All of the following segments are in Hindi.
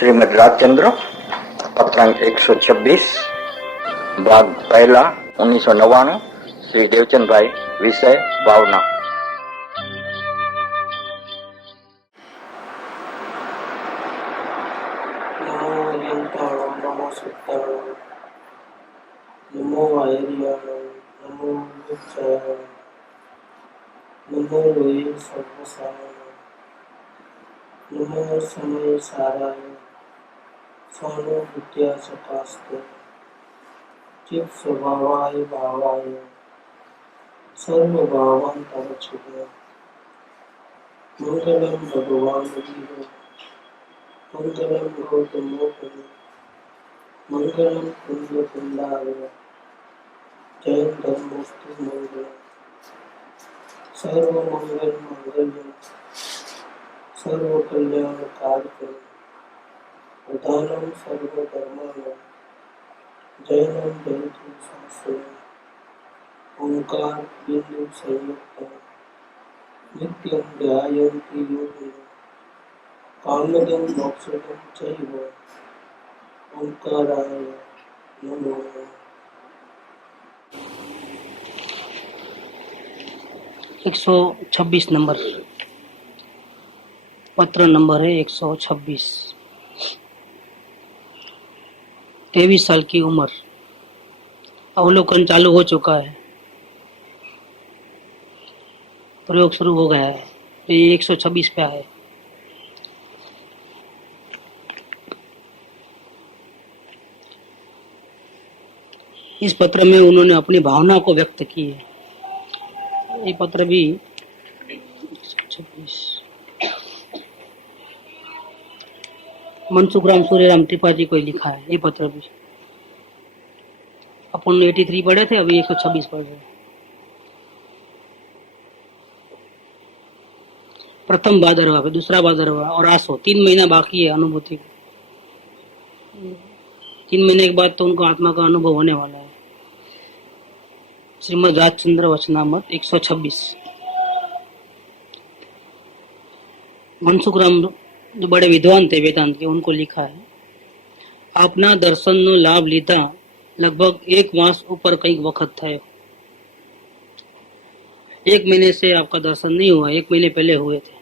श्रीमद राजचंद्र पत्रांक 126 भाग पहला 1999 श्री देवचंद भाई विषय भावना। नमो यंत्राणं नमो सिद्धाणं नमो आयर्याणं नमो वृक्षाणं नमो लोये सर्वसाराय नमो समय साराय स्वानुभूत्या सतास्ते चित् स्वभावाय भावाय सर्वभावान्तरच्छिदे मंगलम भगवान विष्णु मंगलम गौतमोपनि मंगलम कुंद कुंडाय जय धर्मोस्तु मंगलम सर्वमंगल मंगलम सर्व कल्याण कारकम प्रधानम सर्वधर्माणम जैनम जयतु शास्त्रम ओंकार बिंदु संयुक्त नित्यं ध्यायन्ति योगिनः कामदं मोक्षदं चैव ओंकाराय नमो नमः। 126 नंबर पत्र नंबर है 126। 23 साल की उम्र। अवलोकन चालू हो चुका है, प्रयोग शुरू हो गया है। ये 126 पे है। इस पत्र में उन्होंने अपनी भावना को व्यक्त की है। ये पत्र भी 126 मनसुखराम सूर्यराम त्रिपाठी को लिखा है। ये पत्र भी अपन 83 पढ़े थे, अभी 126 पढ़ रहे हैं। प्रथम भादरवा, दूसरा भादरवा और आसो 3 महीना बाकी है अनुभूति को। 3 महीने के बाद तो उनको आत्मा का अनुभव होने वाला है। श्रीमद राजचंद्र वचनामृत 126। मनसुखराम जो बड़े विद्वान थे वेदांत के, उनको लिखा है। अपना दर्शन नो लाभ लीधा लगभग 1 मास ऊपर कई वक्त थे। 1 महीने से आपका दर्शन नहीं हुआ, 1 महीने पहले हुए थे।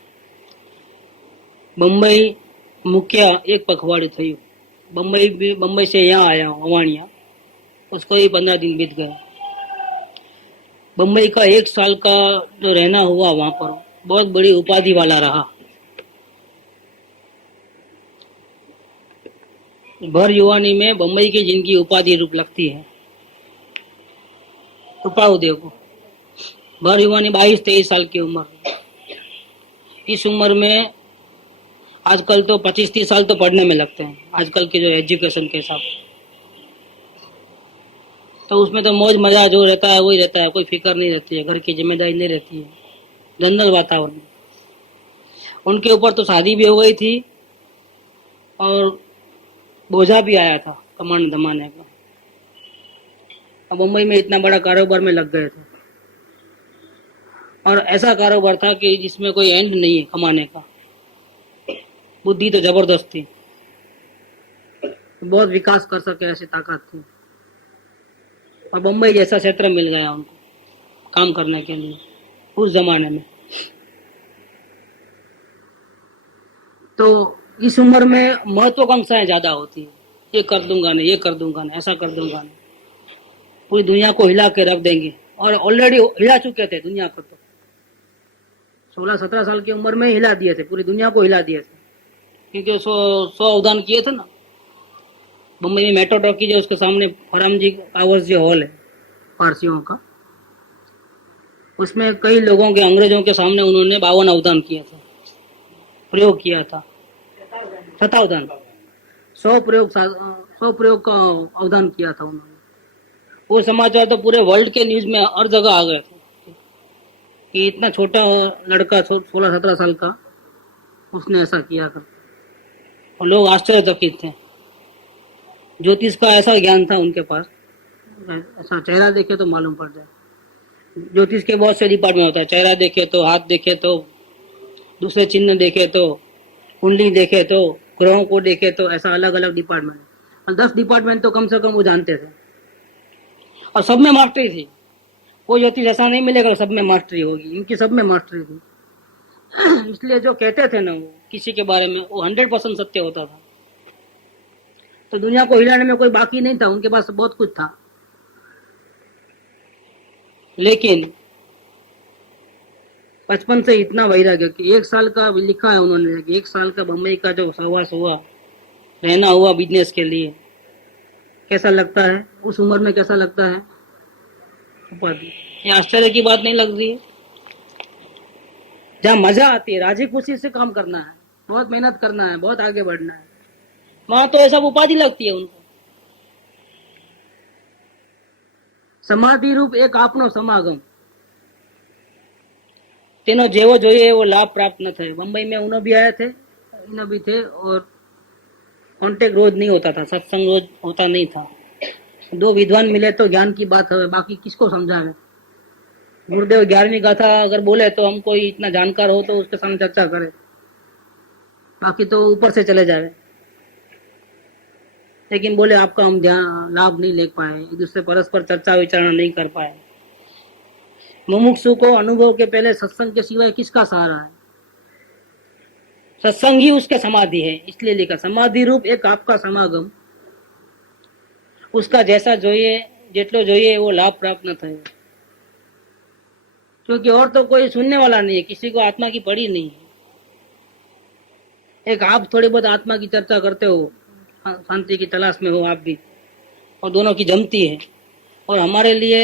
बम्बई मुख्य 1 पखवाड़े थी। बम्बई से यहाँ आया हूँ अवाणिया, उसको ही 15 दिन बीत गए। बम्बई का 1 साल का जो रहना हुआ वहां पर बहुत बड़ी उपाधि वाला रहा। भर युवानी में बम्बई की जिंदगी उपाधि रूप लगती है। उपाऊ देखो, भर युवानी 22-23 साल की उम्र। इस उम्र में आजकल तो 25-30 साल तो पढ़ने में लगते हैं, आजकल के जो एजुकेशन के हिसाब। तो उसमें तो मौज मजा जो रहता है वही रहता है, कोई फिक्र नहीं रहती है, घर की जिम्मेदारी नहीं रहती है, जनरल वातावरण। उनके ऊपर तो शादी भी हो गई थी और बोझा भी आया था कमाने धमाने का। अब मुंबई में इतना बड़ा कारोबार में लग गए थे, और ऐसा कारोबार था कि जिसमें कोई एंड नहीं है कमाने का। बुद्धि तो जबरदस्त थी, बहुत विकास कर सके ऐसी ताकत थी। और मुंबई जैसा क्षेत्र मिल गया उनको काम करने के लिए उस जमाने में। तो इस उम्र में महत्वाकांक्षाएं ज्यादा होती है। ये कर दूंगा नहीं, ये कर दूंगा नहीं, ऐसा कर दूंगा नहीं, पूरी दुनिया को हिला के रख देंगे। और ऑलरेडी हिला चुके थे दुनिया को। तो 16-17 साल की उम्र में हिला दिए थे, पूरी दुनिया को हिला दिए थे। क्योंकि 100 अवदान किए थे ना मुंबई में। मेट्रो टॉकी जो उसके सामने फरामजी आवर्स जो हॉल है पारसियों का, उसमें कई लोगों के, अंग्रेजों के सामने उन्होंने 52 अवदान किए थे, प्रयोग किया था। शतावदान 100 प्रयोग का अवदान किया था उन्होंने। वो समाचार तो पूरे वर्ल्ड के न्यूज में हर जगह आ गए थे कि इतना छोटा लड़का 16-17 साल का उसने ऐसा किया था। और लोग आश्चर्यचकित थे। ज्योतिष का ऐसा ज्ञान था उनके पास, ऐसा चेहरा देखे तो मालूम पड़ जाए। ज्योतिष के बहुत से डिपार्टमेंट होता है, चेहरा देखे तो, हाथ देखे तो, दूसरे चिन्ह देखे तो, कुंडली देखे तो, ग्रहों को देखे तो ऐसा अलग अलग डिपार्टमेंट, और 10 डिपार्टमेंट तो कम से कम वो जानते थे, और सब में मास्टरी थी। कोई ज्योतिष ऐसा नहीं मिलेगा सब में मास्टरी होगी, इनकी सब में मास्टरी थी। इसलिए जो कहते थे ना वो किसी के बारे में, वो 100% सत्य होता था। तो दुनिया को हिलाने में कोई बाकी नहीं था, उनके पास बहुत कुछ था। लेकिन बचपन से इतना वैराग्य कि 1 साल का लिखा है उन्होंने कि 1 साल का बम्बई का जो सहवास हुआ, रहना हुआ बिजनेस के लिए, कैसा लगता है उस उम्र में, कैसा लगता है उपाधि। ये आश्चर्य की बात नहीं लग रही है। जहाँ मजा आती है, राजी खुशी से काम करना है, बहुत मेहनत करना है, बहुत आगे बढ़ना है, वहां तो ये सब उपाधि लगती है उनको। समाधि रूप एक आपनो समागम, तेनो जेवो જોઈએ એવો લાભ प्राप्त न થાય। मुंबई में उन्हों भी आए थे, इन्हों भी थे, और कांटेक्ट रोज नहीं होता था, सत्संग रोज होता नहीं था। 2 विद्वान मिले तो ज्ञान की बात है, बाकी किसको समझावे। गुरुदेव 11वीं गाथा अगर बोले तो हम कोई इतना जानकार हो तो उसके सामने चर्चा करे, बाकी तो ऊपर से चले जाए। लेकिन बोले आपका हम लाभ नहीं ले पाए, एक दूसरे परस्पर चर्चा विचारणा नहीं कर पाए। मुमुक्षु को अनुभव के पहले सत्संग के सिवाय किसका सहारा है? सत्संग ही उसके समाधि है, इसलिए लिखा समाधि रूप एक आपका समागम, उसका जैसा જોઈએ જેટલો જોઈએ वो लाभ प्राप्त न થાય। क्योंकि और तो कोई सुनने वाला नहीं है, किसी को आत्मा की पड़ी नहीं है। एक आप थोड़ी बहुत आत्मा की चर्चा करते हो, शांति की तलाश में हो आप भी, और दोनों की जमती है। और हमारे लिए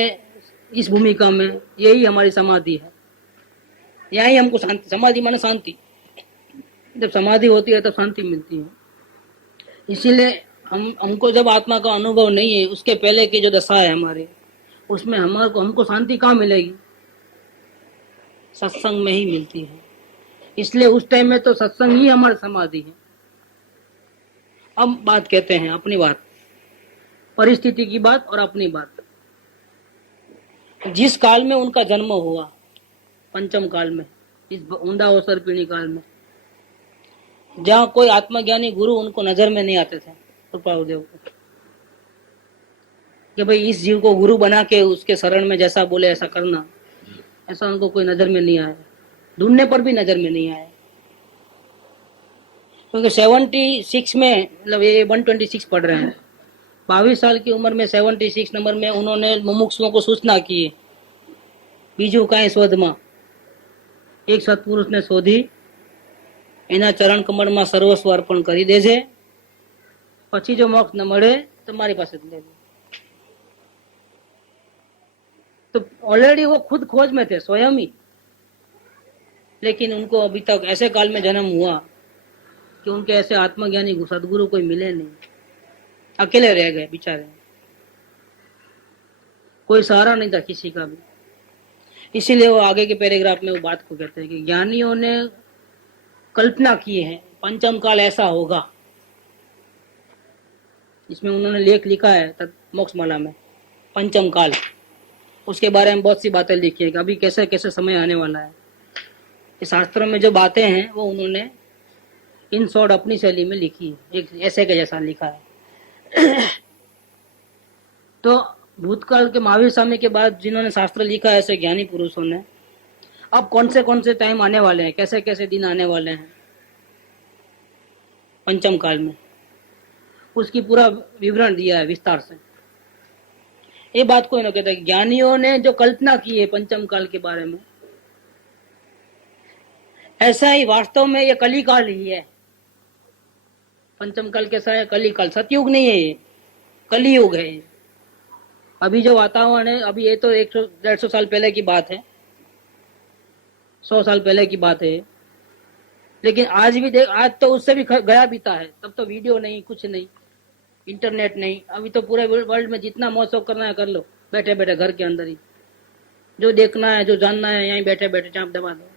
इस भूमिका में यही हमारी समाधि है, यही हमको शांति, समाधि माने शांति। जब समाधि होती है तब शांति मिलती है। इसीलिए हमको जब आत्मा का अनुभव नहीं है, उसके पहले की जो दशा है हमारे, उसमें हमको शांति कहाँ मिलेगी? सत्संग में ही मिलती है। इसलिए उस टाइम में तो सत्संग ही हमारी समाधि है। अब बात कहते हैं अपनी बात, परिस्थिति की बात और अपनी बात। जिस काल में उनका जन्म हुआ, पंचम काल में, इस ऊंडा अवसर पीढ़ी काल में, जहाँ कोई आत्मज्ञानी गुरु उनको नजर में नहीं आते थे, कृपादेव को, कि भाई इस जीव को गुरु बना के उसके शरण में जैसा बोले ऐसा करना, ऐसा उनको कोई नजर में नहीं आया, ढूंढने पर भी नजर में नहीं आया। क्योंकि 76 में, मतलब ये 126 पढ़ रहे हैं, 22 साल की उम्र में 76 नंबर में उन्होंने मुमुक्षुओं को सूचना की, बीजू कांई शोधमा एक सत्पुरुष ने शोधी, एना चरण कमल में सर्वस्व अर्पण करी देजे, પછી जो मोक्ष न મળે तो मारी पास ले ले। तो ऑलरेडी वो खुद खोज में थे, स्वयं ही। लेकिन उनको अभी तक ऐसे काल में जन्म हुआ कि उनके ऐसे आत्मज्ञानी सदगुरु कोई मिले नहीं, अकेले रह गए बेचारे, कोई सहारा नहीं था किसी का भी। इसीलिए वो आगे के पैराग्राफ में वो बात को कहते हैं कि ज्ञानियों ने कल्पना की है पंचम काल ऐसा होगा। इसमें उन्होंने लेख लिखा है मोक्षमाला में, पंचम काल, उसके बारे में बहुत सी बातें लिखी है कि अभी कैसे कैसे समय आने वाला है। इस शास्त्रों में जो बातें हैं वो उन्होंने इन शॉर्ट अपनी शैली में लिखी है, एक ऐसे के जैसा लिखा है। तो भूतकाल के महावीर स्वामी के बाद जिन्होंने शास्त्र लिखा है ऐसे ज्ञानी पुरुषों ने, अब कौन से टाइम आने वाले हैं, कैसे कैसे दिन आने वाले हैं पंचम काल में, उसकी पूरा विवरण दिया है विस्तार से। ये बात को इन्होंने कहता है ज्ञानियों ने जो कल्पना की है पंचम काल के बारे में, ऐसा ही वास्तव में ये कलिकाल ही है। पंचम काल कैसा है? कलिकाल, सतयुग नहीं है ये, कलियुग है। अभी जो वातावरण है, अभी ये तो 100-150 साल पहले की बात है, 100 साल पहले की बात है। लेकिन आज भी देख, आज तो उससे भी गया बीता है। तब तो वीडियो नहीं, कुछ नहीं, इंटरनेट नहीं। अभी तो पूरे वर्ल्ड में जितना मौज करना है कर लो, बैठे बैठे घर के अंदर ही। जो देखना है, जो जानना है, यहीं बैठे बैठे चाप दबा दो।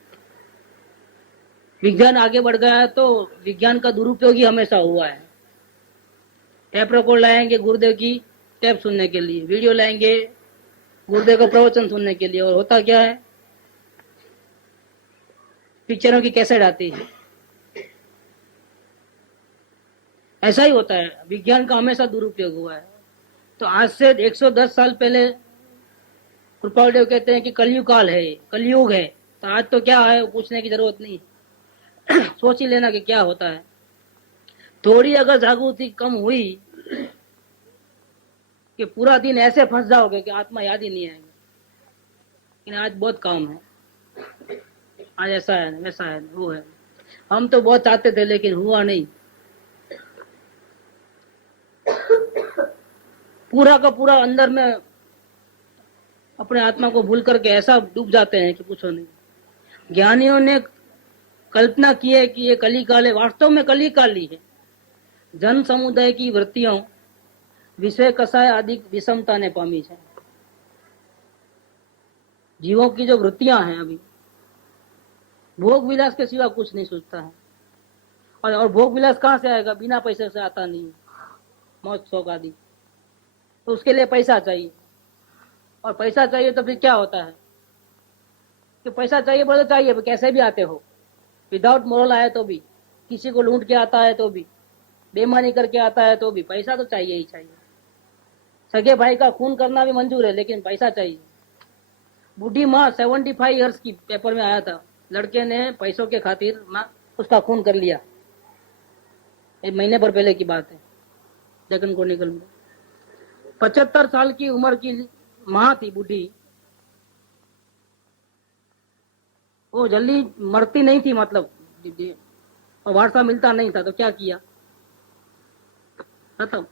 विज्ञान आगे बढ़ गया है तो विज्ञान का दुरुपयोग ही हमेशा हुआ है। टेप रिकॉर्ड लाएंगे गुरुदेव की टेप सुनने के लिए, वीडियो लाएंगे गुरुदेव का प्रवचन सुनने के लिए, और होता क्या है? पिक्चरों की कैसेट आती है, ऐसा ही होता है, विज्ञान का हमेशा दुरुपयोग हुआ है। तो आज से 110 साल पहले कृपालदेव कहते हैं कि कलयुग काल है, कलयुग है। तो आज तो क्या है पूछने की जरूरत नहीं। सोच ही लेना कि क्या होता है। थोड़ी अगर जागृति कम हुई कि पूरा दिन ऐसे फंस जाओगे कि आत्मा याद ही नहीं आएगी। लेकिन आज बहुत काम है, आज ऐसा है वैसा है वो है। हम तो बहुत चाहते थे लेकिन हुआ नहीं। पूरा का पूरा अंदर में अपने आत्मा को भूल करके ऐसा डूब जाते हैं कि पूछो नहीं। ज्ञानियों ने कल्पना की है कि ये कलिकाल है, वास्तव में कलिकाल ही है। जन समुदाय की वृत्तियों विषय कसाय आदि विषमता ने पामी है। जीवों की जो वृत्तियां हैं अभी भोग विलास के सिवा कुछ नहीं सोचता है। और भोग विलास कहाँ से आएगा? बिना पैसे से आता नहीं है। मौज शौक आदि तो उसके लिए पैसा चाहिए, और पैसा चाहिए तो फिर क्या होता है कि पैसा चाहिए बोले चाहिए, कैसे भी आते हो, विदाउट मोरल आए तो भी, किसी को लूट के आता है तो भी, बेईमानी करके आता है तो भी पैसा तो चाहिए ही चाहिए। सगे भाई का खून करना भी मंजूर है लेकिन पैसा चाहिए। बूढ़ी माँ 75 ईयर्स की, पेपर में आया था, लड़के ने पैसों के खातिर माँ उसका खून कर लिया। एक महीने भर पहले की बात है, डेक्कन क्रॉनिकल में। 75 साल की उम्र की माँ थी बूढ़ी, वो जल्दी मरती नहीं थी, मतलब और वारसा मिलता नहीं था, तो क्या किया खत्म।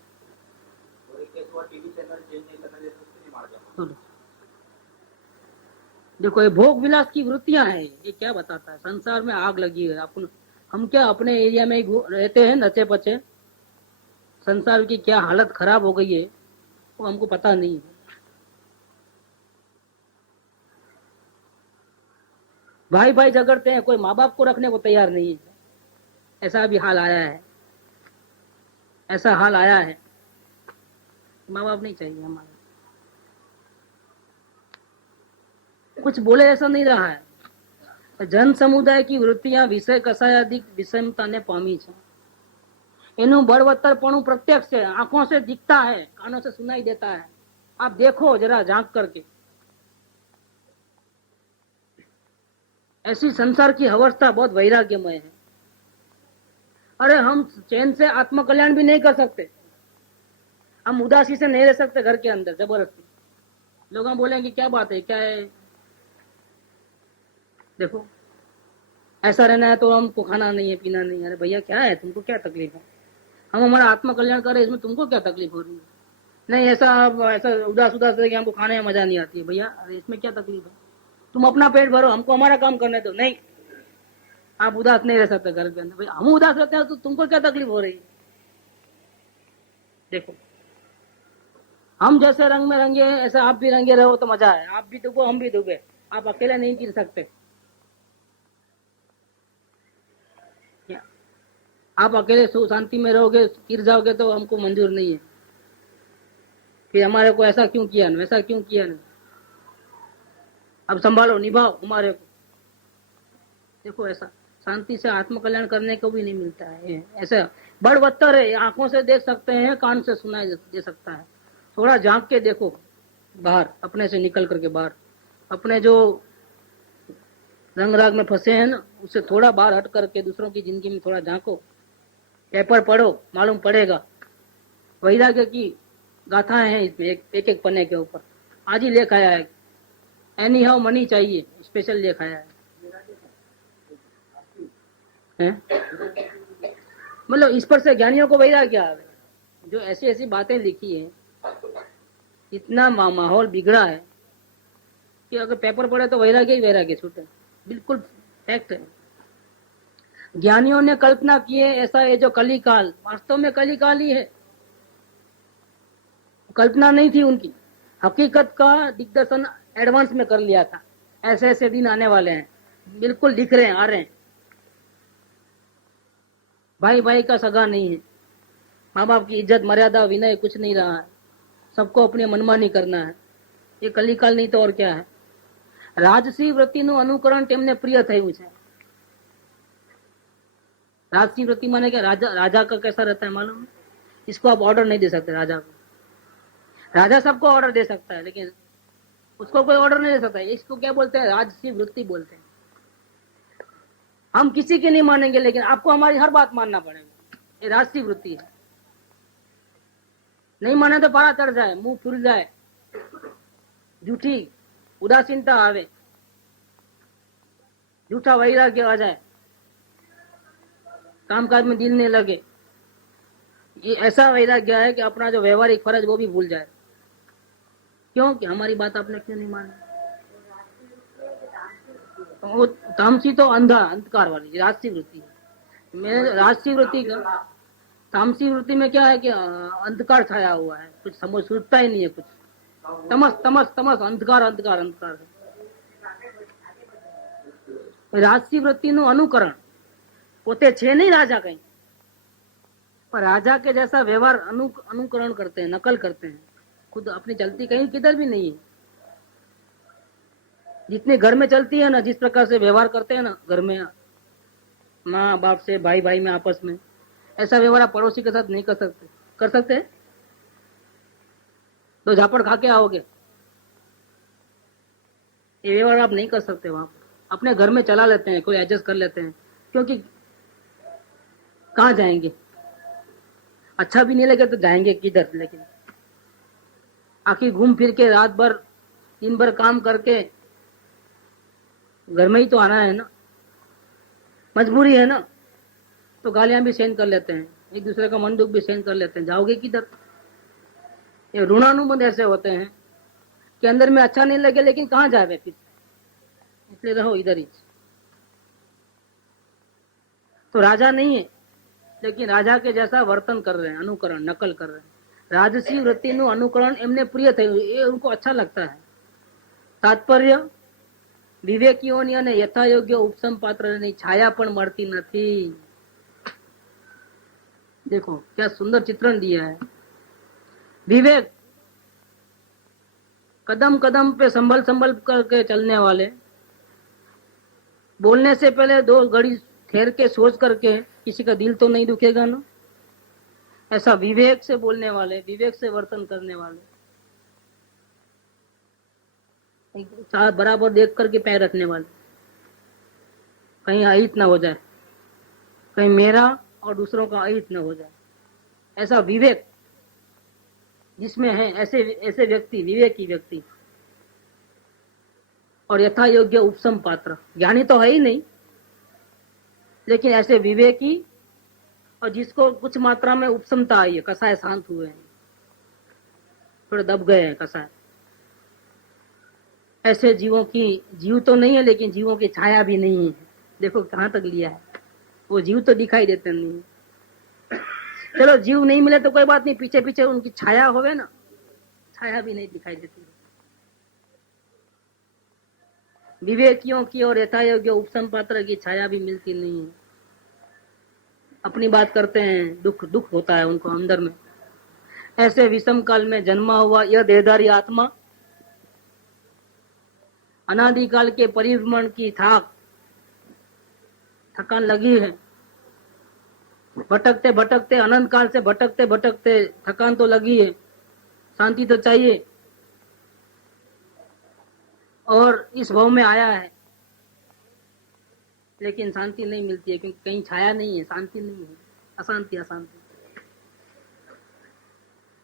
देखो ये भोग विलास की वृत्तियां हैं, ये क्या बताता है? संसार में आग लगी है। हम क्या अपने एरिया में ही रहते हैं नचे पचे, संसार की क्या हालत खराब हो गई है वो हमको पता नहीं है। भाई भाई झगड़ते हैं, कोई माँ बाप को रखने को तैयार नहीं है। ऐसा भी हाल आया है, ऐसा हाल आया है। माँ बाप नहीं चाहिए हमारे, कुछ बोले ऐसा नहीं रहा है। जन समुदाय की वृत्तियां विषय कसायाधिक विषमताने पामी છે। એનું બળવત્તરપણું प्रत्यक्ष है, आंखों से दिखता है, कानों से सुनाई देता है। आप देखो जरा झांक करके। ऐसी संसार की अवस्था बहुत वैराग्यमय है। अरे हम चैन से आत्मकल्याण भी नहीं कर सकते, हम उदासी से नहीं रह सकते घर के अंदर जबरदस्ती। लोग बोलेंगे क्या बात है, क्या है, देखो ऐसा रहना है तो हमको खाना नहीं है, पीना नहीं है। अरे भैया क्या है, तुमको क्या तकलीफ है? हम हमारा आत्मा कल्याण करें, इसमें तुमको क्या तकलीफ हो रही है? नहीं ऐसा उदास उदास है कि हमको खाने में मजा नहीं आती है। भैया अरे इसमें क्या तकलीफ है? तुम अपना पेट भरो, हमको हमारा काम करने दो। नहीं, आप उदास नहीं रह सकते घर के अंदर। भैया हम उदास रहते हैं तो तुमको क्या तकलीफ हो रही है? देखो हम जैसे रंग में रंगे ऐसे आप भी रंगे रहो तो मजा है। आप भी डूबो हम भी डूबे, आप अकेले नहीं गिर सकते। आप अकेले शांति में रहोगे, गिर जाओगे तो हमको मंजूर नहीं है। फिर हमारे को ऐसा क्यों किया ना, वैसा क्यों किया ना। अब संभालो, निभाओ हमारे को। देखो ऐसा शांति से आत्मकल्याण करने को भी नहीं मिलता है। ऐसा बड़वत्तर है, आंखों से देख सकते हैं, कान से सुनाई दे सकता है। थोड़ा झांक के देखो बाहर, अपने से निकल करके बाहर, अपने जो रंग राग में फंसे हैं ना उससे थोड़ा बाहर हट करके दूसरों की जिंदगी में थोड़ा झांको, पेपर पढ़ो, मालूम पड़ेगा। वैराग्य की गाथाएं हैं इसमें, एक एक पन्ने के ऊपर। आज ही लेख आया है, एनी हाउ मनी चाहिए, स्पेशल लेख आया है। मतलब इस पर से ज्ञानियों को वैराग्य आ गया। जो ऐसी ऐसी बातें लिखी है, इतना माहौल बिगड़ा है कि अगर पेपर पढ़े तो वैराग्य ही वैराग्य छूटे। बिल्कुल फैक्ट है। ज्ञानियों ने कल्पना की है ऐसा है जो कलिकाल, वास्तव में कलिकाल ही है। कल्पना नहीं थी उनकी, हकीकत का दिग्दर्शन एडवांस में कर लिया था। ऐसे ऐसे दिन आने वाले हैं, बिल्कुल दिख रहे हैं, आ रहे हैं। भाई भाई का सगा नहीं है, माँ बाप की इज्जत मर्यादा विनय कुछ नहीं रहा है, सबको अपनी मनमानी करना है। ये कलिकाल नहीं तो और क्या है। રાજસી વૃત્તિનું અનુકરણ તેમને પ્રિય થયું છે। राजसी वृत्ति माने क्या? राजा, राजा का कैसा रहता है मालूम है? इसको आप ऑर्डर नहीं दे सकते राजा को। राजा सबको ऑर्डर दे सकता है, लेकिन उसको कोई ऑर्डर नहीं दे सकता है। इसको क्या बोलते हैं? राजसी वृत्ति बोलते हैं। हम किसी की नहीं मानेंगे, लेकिन आपको हमारी हर बात मानना पड़ेगा। ये राजसी वृत्ति है। नहीं माने तो पारा चढ़ जाए, मुंह फुल जाए, झूठी उदासीनता आवे, झूठा वैराग्य आ जाए, कामकाज में दिल नहीं लगे। ये ऐसा वैराग्य है कि अपना जो व्यवहारिक फर्ज वो भी भूल जाए। क्यों? कि हमारी बात आपने क्यों नहीं मानी? वो तामसी तो अंधा, अंधकार वाली राजसी वृत्ति है। मैं राजसी वृत्ति का, तामसी वृत्ति में क्या है कि अंधकार छाया हुआ है, कुछ समझ सूझता ही नहीं है, कुछ तमस तमस तमस, अंधकार अंधकार अंधकार है। राजसी वृत्ति નું અનુકરણ પોતે છે नहीं राजा कहीं, पर राजा के जैसा व्यवहार अनुकरण करते हैं, नकल करते हैं। खुद अपनी चलती कहीं किधर भी नहीं है। जितनी घर में चलती है ना, जिस प्रकार से व्यवहार करते हैं ना घर में, माँ बाप से, भाई भाई में आपस में, ऐसा व्यवहार आप पड़ोसी के साथ नहीं कर सकते। कर सकते हैं तो झापड़ खा के आओगे। ये व्यवहार आप नहीं कर सकते। वहां अपने घर में चला लेते हैं, कोई एडजस्ट कर लेते हैं, क्योंकि कहाँ जाएंगे? अच्छा भी नहीं लगे तो जाएंगे किधर? लेकिन आखिर घूम फिर के रात भर दिन भर काम करके घर में ही तो आना है ना, मजबूरी है ना, तो गालियां भी सहन कर लेते हैं, एक दूसरे का मन दुख भी सहन कर लेते हैं। जाओगे किधर? ये ऋणानुबंध ऐसे होते हैं कि अंदर में अच्छा नहीं लगे, लेकिन कहाँ जाए फिर, इसलिए रहो इधर ही। तो राजा नहीं है, लेकिन राजा के जैसा वर्तन कर रहे हैं, अनुकरण, नकल कर रहे हैं। राजसी वृत्ति નું અનુકરણ એમને પ્રિય થયું, એ उनको अच्छा लगता है। તાત્પર્ય વિવેકીઓની અને યથાયોગ્ય ઉપસમ પાત્રની છાયા પણ મળતી નથી। देखो क्या सुंदर चित्रण दिया है। विवेक कदम कदम पे संभल संभल करके चलने वाले, बोलने से पहले 2 घड़ी ठहर के सोच करके, किसी का दिल तो नहीं दुखेगा ना, ऐसा विवेक से बोलने वाले, विवेक से वर्तन करने वाले, बराबर देख करके पैर रखने वाले, कहीं अहित ना हो जाए, कहीं मेरा और दूसरों का अहित न हो जाए, ऐसा विवेक जिसमें है, ऐसे ऐसे व्यक्ति विवेकी व्यक्ति। और यथा योग्य उपसम पात्र, ज्ञानी तो है ही नहीं, लेकिन ऐसे विवेकी और जिसको कुछ मात्रा में उपसमता आई है, कसाय शांत हुए हैं, थोड़े दब गए हैं कसाय, ऐसे जीवों की, जीव तो नहीं है लेकिन जीवों की छाया भी नहीं है। देखो कहां तक लिया है। वो जीव तो दिखाई देते नहीं, चलो जीव नहीं मिले तो कोई बात नहीं, पीछे पीछे उनकी छाया होवे ना, छाया भी नहीं दिखाई देती। विवेकियों की और यथायोग्य उपसम पात्र की छाया भी मिलती नहीं है। अपनी बात करते हैं, दुख दुख होता है उनको अंदर में। ऐसे विषम काल में जन्मा हुआ यह देहधारी आत्मा अनादिकाल के परिभ्रमण की थकान लगी है। भटकते भटकते, अनंत काल से भटकते भटकते थकान तो लगी है, शांति तो चाहिए, और इस भाव में आया है, लेकिन शांति नहीं मिलती है, क्योंकि कहीं छाया नहीं है, शांति नहीं है, अशांति अशांति।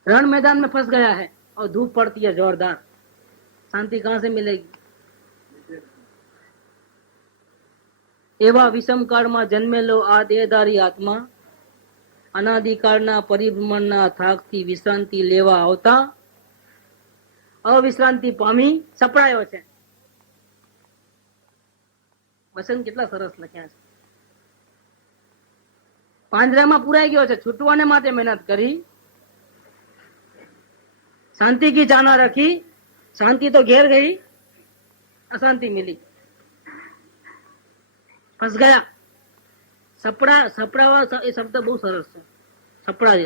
रण मैदान में फंस गया है और धूप पड़ती है जोरदार, शांति कहां से मिलेगी? एवा विषम काल में जन्मेलो आ देहधारी आत्मा अनादिकाळना परिभ्रमणना થાકથી વિશ્રાંતિ લેવા આવતા અવિશ્રાંતિ પામી સપડાયો છે। વચન કેટલા સરસ લખ્યા છે। પાંજરામાં પુરાઈ ગયો છે, છૂટવાને માટે મહેનત કરી, શાંતિ की चाहना रखी, शांति तो घेर गई, अशांति मिली, फंस गया। सपड़ावा ये शब्द बहुत सरस है।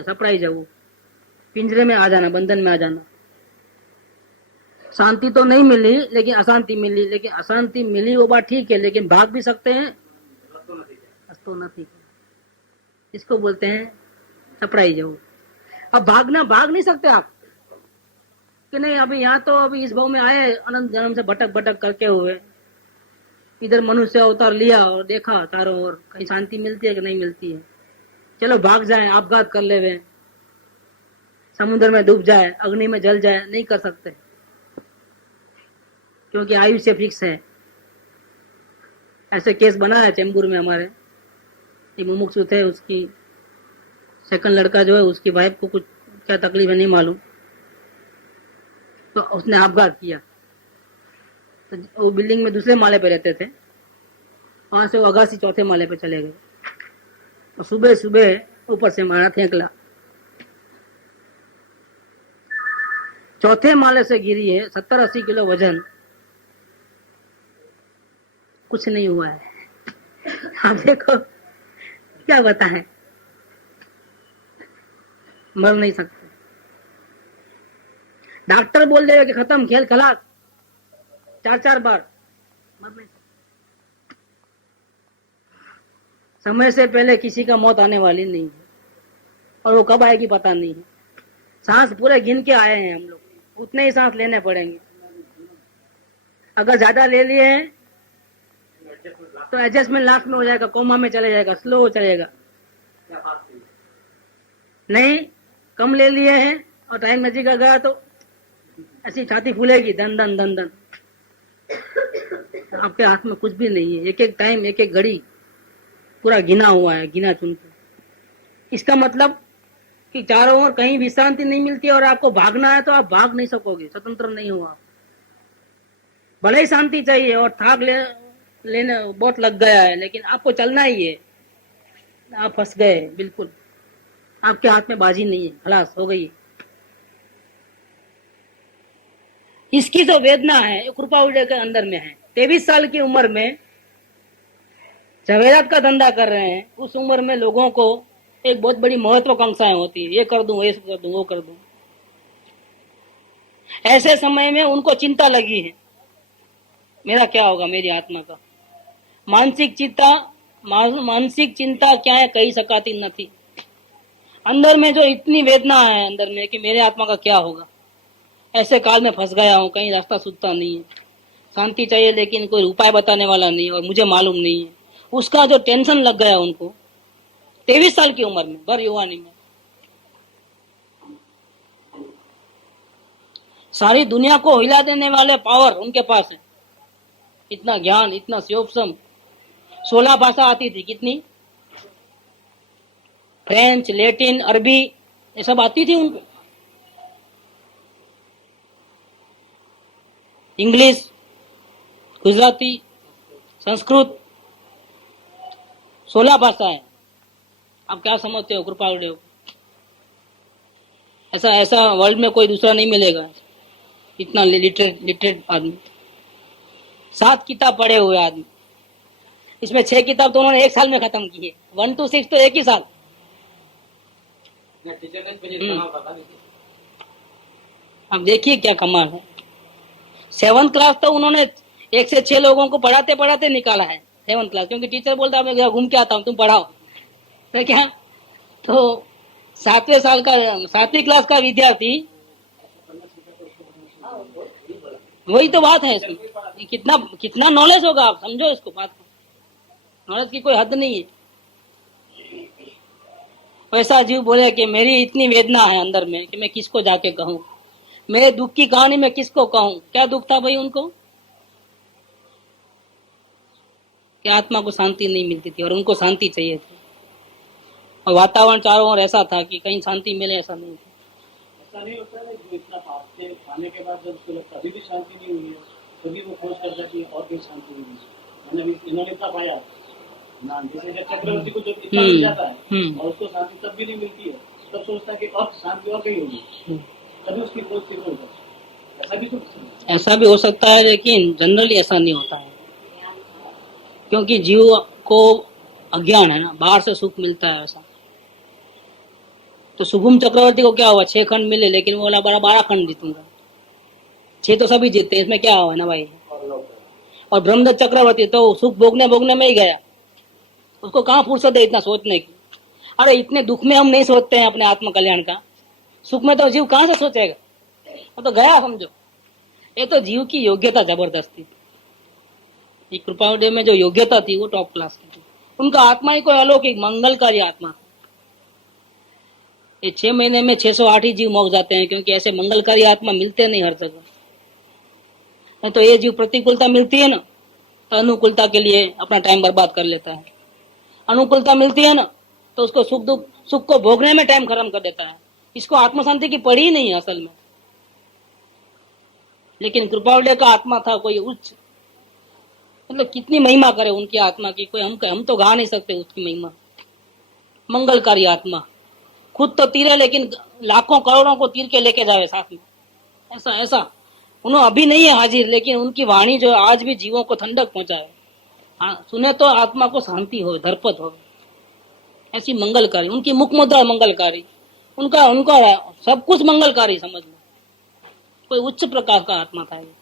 सपड़ाई जाओ, पिंजरे में आ जाना, बंधन में आ जाना। शांति तो नहीं मिली लेकिन अशांति मिली, लेकिन अशांति मिली वो बात ठीक है, लेकिन भाग भी सकते हैं, तो नहीं। इसको बोलते हैं सरप्राइज हो। अब भाग नहीं सकते आप कि नहीं, अभी यहाँ तो अभी इस भाव में आए अनंत जन्म से भटक भटक करके हुए, इधर मनुष्य अवतार लिया और देखा चारों ओर कहीं शांति मिलती है कि नहीं मिलती है, चलो भाग जाए, आपघात कर ले, वे समुद्र में डूब जाए, अग्नि में जल जाए, नहीं कर सकते क्योंकि आयुष्य फिक्स है। ऐसे केस बना है चेंबूर में हमारे, एक मुमुक्षु थे, उसकी सेकंड लड़का जो है उसकी वाइफ को कुछ क्या तकलीफ है नहीं मालूम, तो उसने आपघात किया। तो वो बिल्डिंग में दूसरे माले पे रहते थे, वहां से वो अगासी चौथे माले पे चले गए और सुबह सुबह ऊपर से मारा फेंकला, चौथे माले से गिरी है, 70-80 किलो वजन, कुछ नहीं हुआ है। आप देखो क्या बताएं, मर नहीं सकते। डॉक्टर बोल देगा कि खत्म, खेल खलास, 4-4 बार, मर नहीं सकते। समय से पहले किसी का मौत आने वाली नहीं है, और वो कब आएगी पता नहीं है। सांस पूरे गिन के आए हैं हम लोग, उतने ही सांस लेने पड़ेंगे। अगर ज्यादा ले लिए हैं तो एडजस्टमेंट लास्ट में हो जाएगा, कोमा में चले जाएगा, स्लो हो चलेगा। नहीं, कम ले लिए हैं और टाइम नजीक आ गया तो ऐसी छाती फूलेगी, दन दन दन दन। आपके हाथ में कुछ भी नहीं है, एक एक टाइम, एक एक घड़ी पूरा गिना हुआ है, गिना चुन के। इसका मतलब कि चारों ओर कहीं विश्रांति नहीं मिलती और आपको भागना है तो आप भाग नहीं सकोगे, स्वतंत्र नहीं हो आप। भले ही शांति चाहिए और थाक लेने बहुत लग गया है, लेकिन आपको चलना ही है। आप फंस गए, बिल्कुल आपके हाथ में बाजी नहीं है, खलास हो गई। इसकी जो वेदना है कृपा उदय के अंदर में है। 23 साल की उम्र में जवेरात का धंधा कर रहे हैं, उस उम्र में लोगों को एक बहुत बड़ी महत्वाकांक्षाएं होती है, ये कर दूं, ये कर दूं, वो कर दूं। ऐसे समय में उनको चिंता लगी है, मेरा क्या होगा, मेरी आत्मा का। मानसिक चिंता क्या है कही सकाती नहीं। अंदर में जो इतनी वेदना है अंदर में कि मेरे आत्मा का क्या होगा, ऐसे काल में फंस गया हूं, कहीं रास्ता सूझता नहीं है। शांति चाहिए लेकिन कोई उपाय बताने वाला नहीं और मुझे मालूम नहीं है। उसका जो टेंशन लग गया उनको 23 साल की उम्र में, भर युवानी में। सारी दुनिया को हिला देने वाले पावर उनके पास है, इतना ज्ञान, इतना शिवोपम। 16 भाषा आती थी, कितनी? फ्रेंच, लैटिन, अरबी, ये सब आती थी उनको। इंग्लिश, गुजराती, संस्कृत, 16 भाषाएं। आप क्या समझते हो कृपालदेव? ऐसा वर्ल्ड में कोई दूसरा नहीं मिलेगा, इतना लिटरेट आदमी। 7 किताब पढ़े हुए आदमी, इसमें 6 किताब तो उन्होंने एक साल में खत्म की है। 1 to 6 तो एक ही साल। अब देखिए क्या कमाल है। 7th क्लास तो उन्होंने 1 से 6 लोगों को पढ़ाते पढ़ाते निकाला है 7th क्लास, क्योंकि टीचर बोलता है मैं घूम के आता हूँ, तुम पढ़ाओ। तो क्या, तो 7वीं क्लास का विद्यार्थी, वही तो बात है इसमें। कितना नॉलेज होगा, आप समझो इसको, बात को। नॉलेज की कोई हद नहीं है। वैसा जीव बोले कि मेरी इतनी वेदना है अंदर में कि मैं किसको जाके कहूँ, मेरे दुख की कहानी में किसको कहूँ। क्या दुख था भाई उनको कि आत्मा को शांति नहीं मिलती थी और उनको शांति चाहिए थी। और वातावरण चारों ओर ऐसा था कि कहीं शांति मिले, ऐसा नहीं था। ऐसा नहीं होता है जो इतना पाते खाने के बाद जब उसको लगता अभी भी शांति नहीं हुई है, तभी वो खोज करता है कि और कहीं शांति नहीं है। मैंने इन्होंने इतना पाया ना, जैसे चक्रवर्ती को जब इतना मिल जाता है और उसको शांति तब भी नहीं मिलती है, तब सोचता है कि अब शांति और कहीं होगी, तभी उसकी खोज शुरू होता है। ऐसा भी हो सकता है, लेकिन जनरली ऐसा नहीं होता है, क्योंकि जीव को अज्ञान है ना, बाहर से सुख मिलता है ऐसा। तो शुभम चक्रवर्ती को क्या हुआ, 6 खंड मिले, लेकिन वो बोला 12 खंड जीतूंगा। 6 तो सभी जीतते हैं, इसमें क्या हुआ ना भाई। और ब्रह्मदत्त चक्रवर्ती तो सुख भोगने में ही गया, उसको कहाँ फुर्सत है इतना सोचने की। अरे इतने दुख में हम नहीं सोचते हैं अपने आत्म कल्याण का, सुख में तो जीव कहां से सोचेगा, वो तो गया समझो। ये तो जीव की योग्यता जबरदस्त थी, ये कृपावडे में जो योग्यता थी वो टॉप क्लास की थी। उनका आत्मा ही कोई अलौकिक मंगलकारी आत्मा। ये 6 महीने में 608 ही जीव मौक जाते हैं, क्योंकि ऐसे मंगलकारी आत्मा मिलते नहीं हर जगह। तो ये जीव प्रतिकूलता मिलती है ना तो अनुकूलता के लिए अपना टाइम बर्बाद कर लेता है, अनुकूलता मिलती है ना तो उसको सुख को भोगने में टाइम खत्म कर देता है। इसको आत्म शांति की पड़ी ही नहीं है असल में। लेकिन कृपावडे का आत्मा था कोई उच्च, मतलब कितनी महिमा करे उनकी आत्मा की, कोई हम तो गा नहीं सकते उसकी महिमा। मंगलकारी आत्मा, खुद तो तीरे लेकिन लाखों करोड़ों को तीर के लेके जावे साथ में, ऐसा ऐसा। उन्होंने अभी नहीं है हाजिर, लेकिन उनकी वाणी जो आज भी जीवों को ठंडक पहुंचाए, सुने तो आत्मा को शांति हो, धरपत हो, ऐसी मंगलकारी उनकी मुख मुद्रा मंगलकारी, उनका उनका सब कुछ मंगलकारी समझ लो, कोई उच्च प्रकार का आत्मा था ये।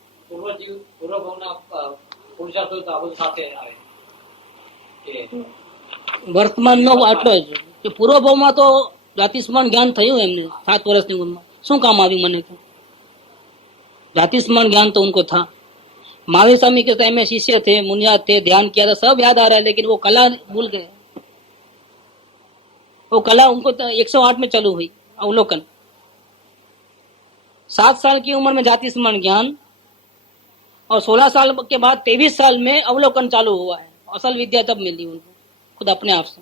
વર્તમાનનો આટલો જ કે પૂર્વ ભાવમાં તો જાતિસ્મરણ જ્ઞાન થયું એમને 7 વર્ષની ઉંમરમાં, શું કામ આવ્યું મને તો? जातिस्मरण ज्ञान तो उनको था। महावीर स्वामी के टाइम में शिष्य थे, मुनियाद थे, ध्यान किया था, सब याद आ रहा है, लेकिन वो कला भूल गए। वो कला उनको 108 में चालू हुई, अवलोकन। 7 साल की उम्र में जातिस्मरण ज्ञान और 16 साल के बाद 23 साल में अवलोकन चालू हुआ है। असल विद्या तब मिली उनको खुद अपने आप से।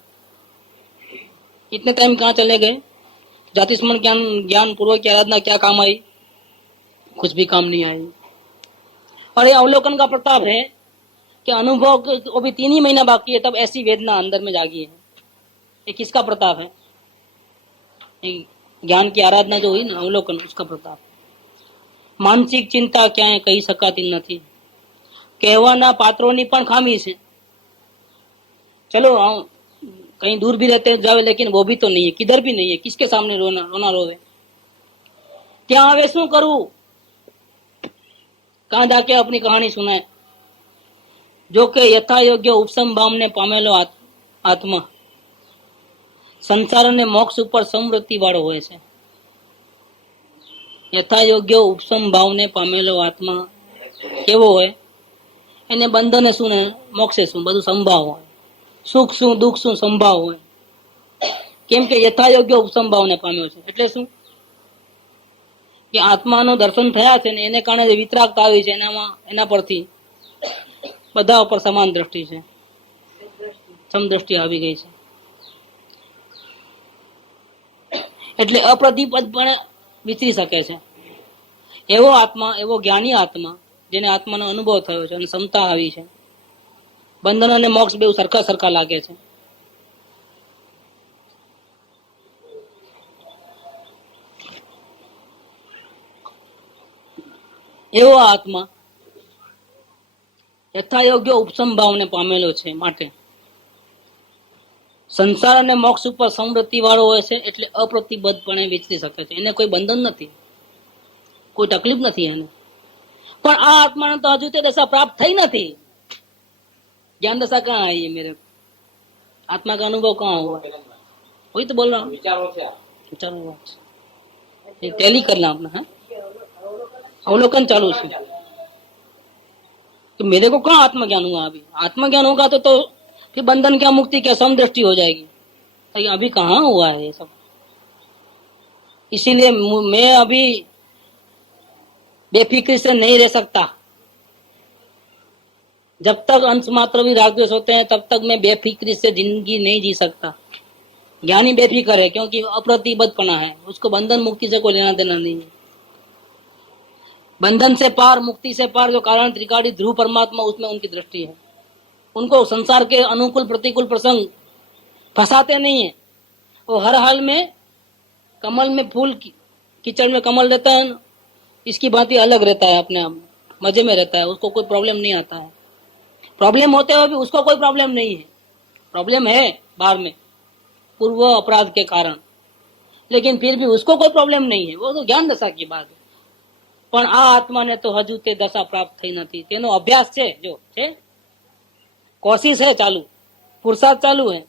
इतने टाइम कहाँ चले गए? जातिस्मरण ज्ञान पूर्वक की आराधना क्या काम आई? कुछ भी काम नहीं आई। और ये अवलोकन का प्रताप है कि अनुभव वो भी 3 ही महीना बाकी है, तब ऐसी वेदना अंदर में जागी है। ये किसका प्रताप है? ज्ञान की आराधना जो हुई ना, अवलोकन, उसका प्रताप। मानसिक चिंता क्या है कही शकाती નથી, કહેવાના પાત્રોની પણ ખામી છે। चलो कहीं दूर भी रहते जावे, लेकिन वो भी तो नहीं है, किधर भी नहीं है, किसके सामने रोना रोवे? क्या आवे शू करूं, कहां जाके अपनी कहानी सुनाए? जो के यथा योग्य उपशम भाव ने पामेलो आत्मा संसार ने मोक्ष ऊपर समृद्धि वाળો હોય છે। यथा योग्य उपशम भाव ने पामेलो आत्मा केवो होय? એને બંધને શું ને મોક્ષે શું બધું સંભાવ હોય, સુખ શું દુઃખ શું સંભાવ હોય। કેમ કે યથાયોગ્ય ઉપશમ ભાવને પામ્યો છે, એટલે શું કે આત્માનું દર્શન થયા છે ને એને કારણે જે વિતરાગતા આવી છે એના પરથી બધા ઉપર સમાન દ્રષ્ટિ છે, સમદ્રષ્ટિ આવી ગઈ છે। એટલે અપ્રતિપદપણે વિચરી શકે છે એવો આત્મા, એવો જ્ઞાની આત્મા જેને આત્માનો અનુભવ થયો છે અને ક્ષમતા આવી છે। બંધન અને મોક્ષ બેઉ સરખા સરખા લાગે છે। એવો આત્મા યથાયોગ્ય ઉપશમ ભાવને પામેલો છે, માટે સંસાર અને મોક્ષ ઉપર સમૃદ્ધિ વાળો હોય છે, એટલે અપ્રતિબદ્ધપણે વિચરી શકે છે। એને કોઈ બંધન નથી, કોઈ તકલીફ નથી એને। पर आ आत्मा तो हजू ते दशा प्राप्त थई नहीं। ज्ञान दशा कहाँ आई है मेरे को? आत्मा का अनुभव कहाँ हुआ? वही तो बोल रहा हूँ, विचारो टैली करना अपना है, अवलोकन चालू से। तो मेरे को कहाँ आत्मज्ञान हुआ? अभी आत्मज्ञान होगा तो फिर बंधन क्या मुक्ति क्या समदृष्टि हो जाएगी। तो अभी कहाँ हुआ है ये सब? इसीलिए मैं अभी बेफिक्री से नहीं रह सकता। जब तक अंश मात्र भी राग द्वेष होते हैं तब तक मैं बेफिक्री से जिंदगी नहीं जी सकता। ज्ञानी बेफिक्र है क्योंकि अप्रतिबद्धपना है, उसको बंधन मुक्ति से कोई लेना देना नहीं है। बंधन से पार, मुक्ति से पार जो कारण त्रिकाली ध्रुव परमात्मा, उसमें उनकी दृष्टि है। उनको संसार के अनुकूल प्रतिकूल प्रसंग फंसाते नहीं है। वो हर हाल में कमल में फूल, कीचड़ में कमल रहता है, इसकी बात ही अलग रहता है, अपने आप मजे में रहता है, उसको कोई प्रॉब्लम नहीं आता है। प्रॉब्लम होते हुए भी उसको कोई प्रॉब्लम नहीं है। प्रॉब्लम है बाहर में पूर्व अपराध के कारण, लेकिन फिर भी उसको कोई प्रॉब्लम नहीं है। वो तो ज्ञान दशा की बात है। पण आ आत्मा ने तो हजू ते दशा प्राप्त थई नथी। तेनो अभ्यास छे, जो छे कोशिश है चालू, पुरुषार्थ चालू है।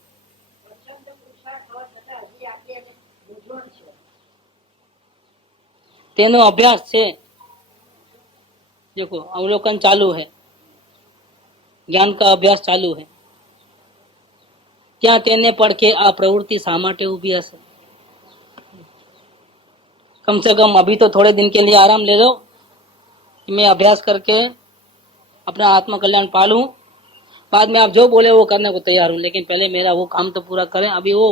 તેનો અભ્યાસ છે. देखो अवलोकन चालू है, ज्ञान का अभ्यास चालू है. ત્યાં તેને પડખે આ પ્રવૃત્તિ શા માટે ઊભી હશે? कम से कम अभी तो थोड़े दिन के लिए आराम ले लो कि मैं अभ्यास करके अपना आत्म कल्याण पालूं. बाद में आप जो बोले वो करने को तैयार हूं, लेकिन पहले मेरा वो काम तो पूरा करें. अभी वो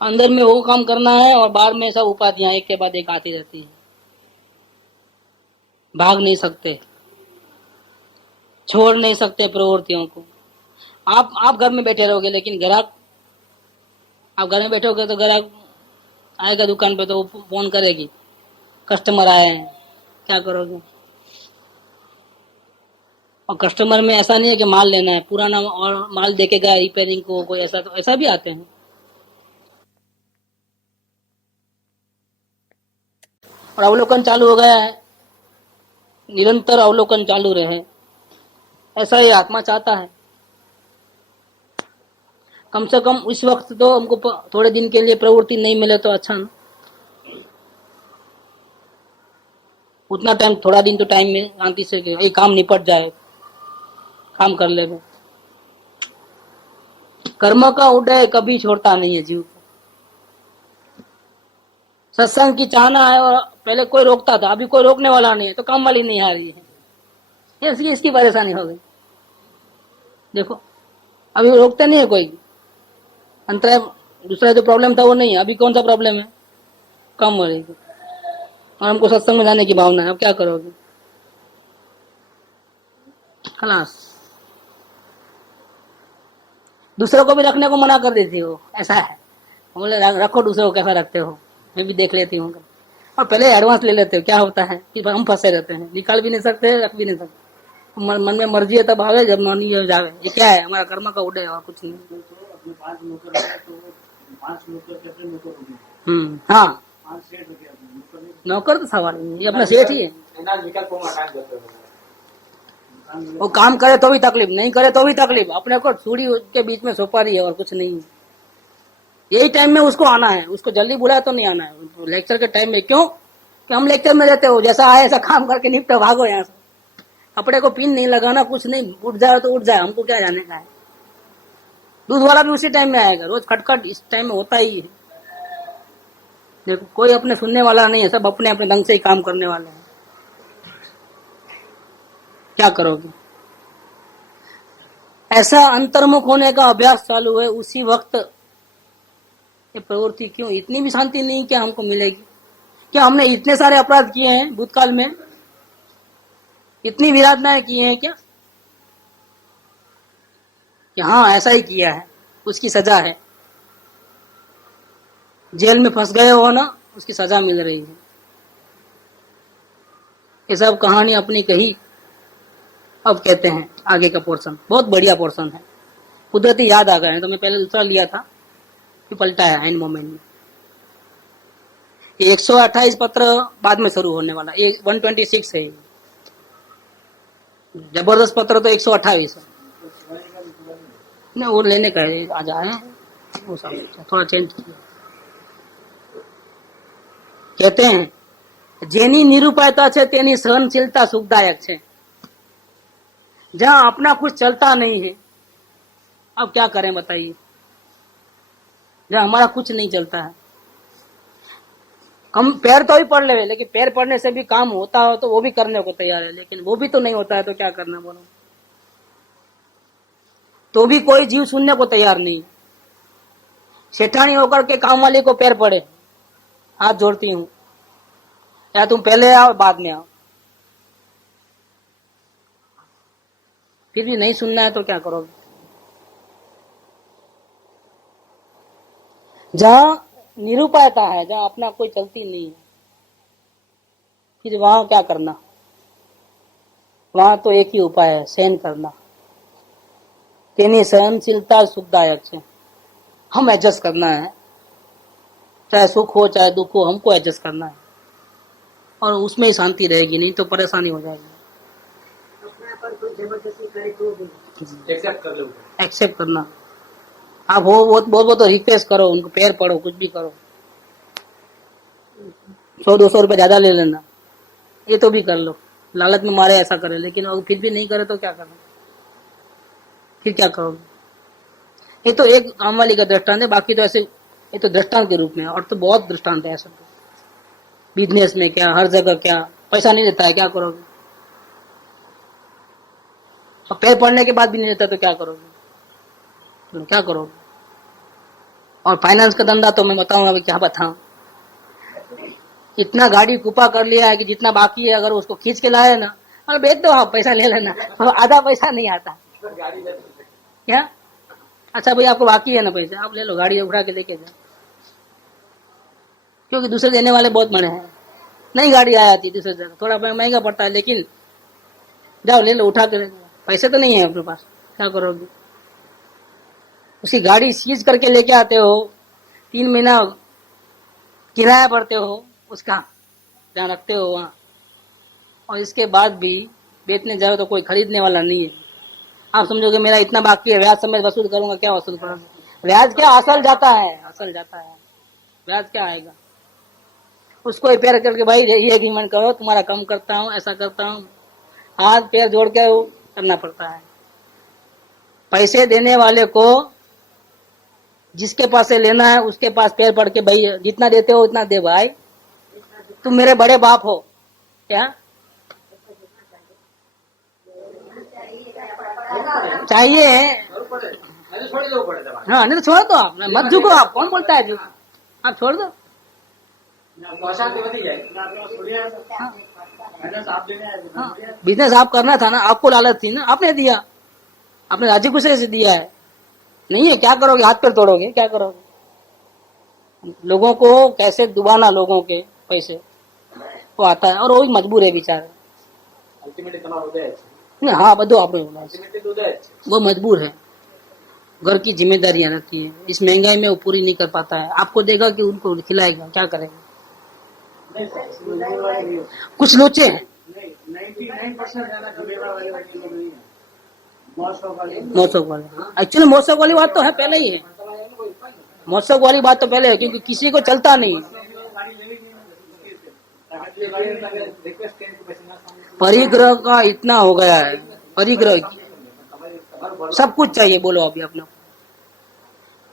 अंदर में वो काम करना है और बाहर में सब उपाधियां एक के बाद एक आती रहती है. भाग नहीं सकते, छोड़ नहीं सकते प्रवृत्तियों को. आप घर में बैठे रहोगे, लेकिन ग्राहक, आप घर में बैठोगे तो ग्राहक आएगा दुकान पे तो वो फोन करेगी, कस्टमर आए हैं, क्या करोगे? और कस्टमर में ऐसा नहीं है कि माल लेना है, पुराना और माल देके गया रिपेयरिंग को, कोई ऐसा, तो ऐसा भी आते हैं. और अवलोकन चालू हो गया है, निरंतर अवलोकन चालू रहे, ऐसा ही आत्मा चाहता है. कम से कम उस वक्त तो हमको थोड़े दिन के लिए प्रवृत्ति नहीं मिले तो अच्छा ना. उतना टाइम, थोड़ा दिन तो टाइम में शांति से ये काम निपट जाए, काम कर ले. कर्म का उदय कभी छोड़ता नहीं है जीव को. सत्संग की चाहना है और पहले कोई रोकता था, अभी कोई रोकने वाला नहीं है, तो काम वाली नहीं आ रही है, इसकी परेशानी हो गई. देखो अभी रोकते नहीं है कोई. अंतराय दूसरा जो प्रॉब्लम था वो नहीं है, अभी कौन सा प्रॉब्लम है? कम हो रही है. और हमको सत्संग में जाने की भावना है, अब क्या करोगे? खलास. दूसरों को भी रखने को मना कर देती हो, ऐसा है. बोले रखो, दूसरों को कैसा रखते हो, मैं भी देख लेती हूँ. और पहले एडवांस ले लेते हो, क्या होता है कि हम फंसे रहते हैं, निकाल भी नहीं सकते, रख भी नहीं सकते. मन में मर्जी है तब आवे, जब मन नहीं जावे. ये क्या है? हमारा कर्म का उदय और कुछ नहीं. अपने 5 नौकर है तो 5 नौकर के अपने नौकर हो गए. हाँ, 5 सेठ हो गया अपने नौकर तो सवाल नहीं, ये अपना सेठ ही है. वो काम करे तो भी तकलीफ, नहीं करे तो भी तकलीफ. अपने को सूढ़ी के बीच में सौंपा रही है और कुछ नहीं. यही टाइम में उसको आना है, उसको जल्दी बुलाया तो नहीं आना है लेक्चर के टाइम में. क्यों? कि हम लेक्चर में रहते हो, जैसा आए ऐसा काम करके निपटो, भागो यहाँ से. कपड़े को पिन नहीं लगाना, कुछ नहीं. उठ जाए तो उठ जाए, हमको क्या जाने का है. दूध वाला भी उसी टाइम में आएगा, रोज खटखट इस टाइम में होता ही है. देखो कोई अपने सुनने वाला नहीं है, सब अपने अपने ढंग से ही काम करने वाले हैं. क्या करोगे? ऐसा अंतर्मुख होने का अभ्यास चालू है. उसी वक्त ये प्रवृत्ति क्यों, इतनी भी शांति नहीं क्या हमको मिलेगी? क्या हमने इतने सारे अपराध किए हैं भूतकाल में, इतनी विराधनाएं की हैं क्या? कि हाँ ऐसा ही किया है, उसकी सजा है. जेल में फंस गए हो ना, उसकी सजा मिल रही है. ये सब कहानी अपनी कही. अब कहते हैं आगे का पोर्शन, बहुत बढ़िया पोर्शन है. कुदरती याद आ गए हैं, तो मैं पहले दूसरा लिया था, फिर पलटा है एंड मोमेंट में. 128 पत्र बाद में शुरू होने वाला, 126 है. जबरदस्त पत्र तो 128 है. नहीं वो लेने का है, आज आए हैं वो सब थोड़ा चेंज किया. कहते हैं જેની નિરૂપાયતા છે તેની સહનશીલતા સુખદાયક છે. जहाँ अपना कुछ चलता नहीं है, अब क्या करें बताइए. जहाँ हमारा कुछ नहीं चलता है, हम पैर तो ही पढ़ ले, लेकिन पैर पढ़ने से भी काम होता हो तो वो भी करने को तैयार है, लेकिन वो भी तो नहीं होता है तो क्या करना बोलो. तो भी कोई जीव सुनने को तैयार नहीं. सेठानी होकर के काम वाली को पैर पड़े, हाथ जोड़ती हूँ, या तुम पहले आओ बाद में आओ. फिर भी नहीं सुनना है तो क्या करोगे. जहाँ निरूपायता है, जहाँ अपना कोई चलती नहीं है, फिर वहां क्या करना. वहां तो एक ही उपाय है, सहन करना. तेनी सहनशीलता सुखदायक है. हम एडजस्ट करना है, चाहे सुख हो चाहे दुख हो, हमको एडजस्ट करना है. और उसमें ही शांति रहेगी, नहीं तो परेशानी हो जाएगी. एक्सेप्ट करना. आप हो बहुत तो रिक्वेस्ट करो, उनको पैर पड़ो, कुछ भी करो. 100-200 रुपए ज्यादा ले लेना, ये तो भी कर लो, लालच में मारे ऐसा करे, लेकिन अगर फिर भी नहीं करे तो क्या करो, फिर क्या करोगे? ये तो एक काम वाली का दृष्टांत है, बाकी तो ऐसे ये तो दृष्टांत के रूप में है, और तो बहुत दृष्टांत है ऐसा। तो बिजनेस में क्या, हर जगह क्या, पैसा नहीं देता है क्या करोगे? और पैर पड़ने के बाद भी नहीं देता तो क्या करोगे? तो क्या करोगे? और फाइनेंस का धंधा तो मैं बताऊंगा, अभी क्या बताऊं, इतना गाड़ी कुपा कर लिया है कि जितना बाकी है अगर उसको खींच के लाए ना, और बेच दो, आप पैसा ले लेना, तो आधा पैसा नहीं आता क्या? अच्छा भाई आपको बाकी है ना पैसे, आप ले लो, गाड़ी उठा के लेके जाओ, क्योंकि दूसरे देने वाले बहुत बड़े हैं, नहीं गाड़ी आ जाती दूसरे जगह, थोड़ा महंगा पड़ता है, लेकिन जाओ ले लो, उठा के ले लो, पैसे तो नहीं है अपने पास, क्या करोगे? उसकी गाड़ी सीज करके लेके आते हो, 3 महीना किराया भरते हो, उसका ध्यान रखते हो वहां, और इसके बाद भी बेचने जाओ तो कोई खरीदने वाला नहीं है। आप समझोगे मेरा इतना बाकी है, ब्याज समेत वसूल करूंगा, क्या वसूल करूंगा? ब्याज क्या, असल जाता है, असल जाता है, ब्याज क्या आएगा? उसको रिपेयर करके भाई ये एग्रीमेंट करो, तुम्हारा कम करता हूँ, ऐसा करता हूँ, हाथ पैर जोड़ के वो करना पड़ता है। पैसे देने वाले को जिसके पास से लेना है उसके पास पैर पड़ के, भाई जितना देते हो उतना दे भाई, तुम मेरे बड़े बाप हो क्या? चाहिए, हाँ नहीं तो छोड़ दो, आप मत झुको, आप कौन बोलता है, आप छोड़ दो। बिजनेस आप करना था ना, आपको लालच थी ना, आपने दिया, आपने राजी खुशी से दिया है, नहीं है क्या करोगे? हाथ पैर तोड़ोगे, क्या करोगे? लोगों को कैसे डुबाना, लोगों के पैसे वो आता है, और वो भी मजबूर है बेचारा। हाँ बधु आपने बोला, वो मजबूर है, घर की जिम्मेदारियां रहती है, इस महंगाई में वो पूरी नहीं कर पाता है, आपको देगा कि उनको खिलाएगा, क्या करेगा? कुछ लोचे हैं, 900 वाले, एक्चुअली 900 वाली बात तो है, पहले ही है, 900 वाली बात तो पहले है, क्योंकि किसी को चलता नहीं। परिग्रह का इतना हो गया है, परिग्रह सब कुछ चाहिए, बोलो अभी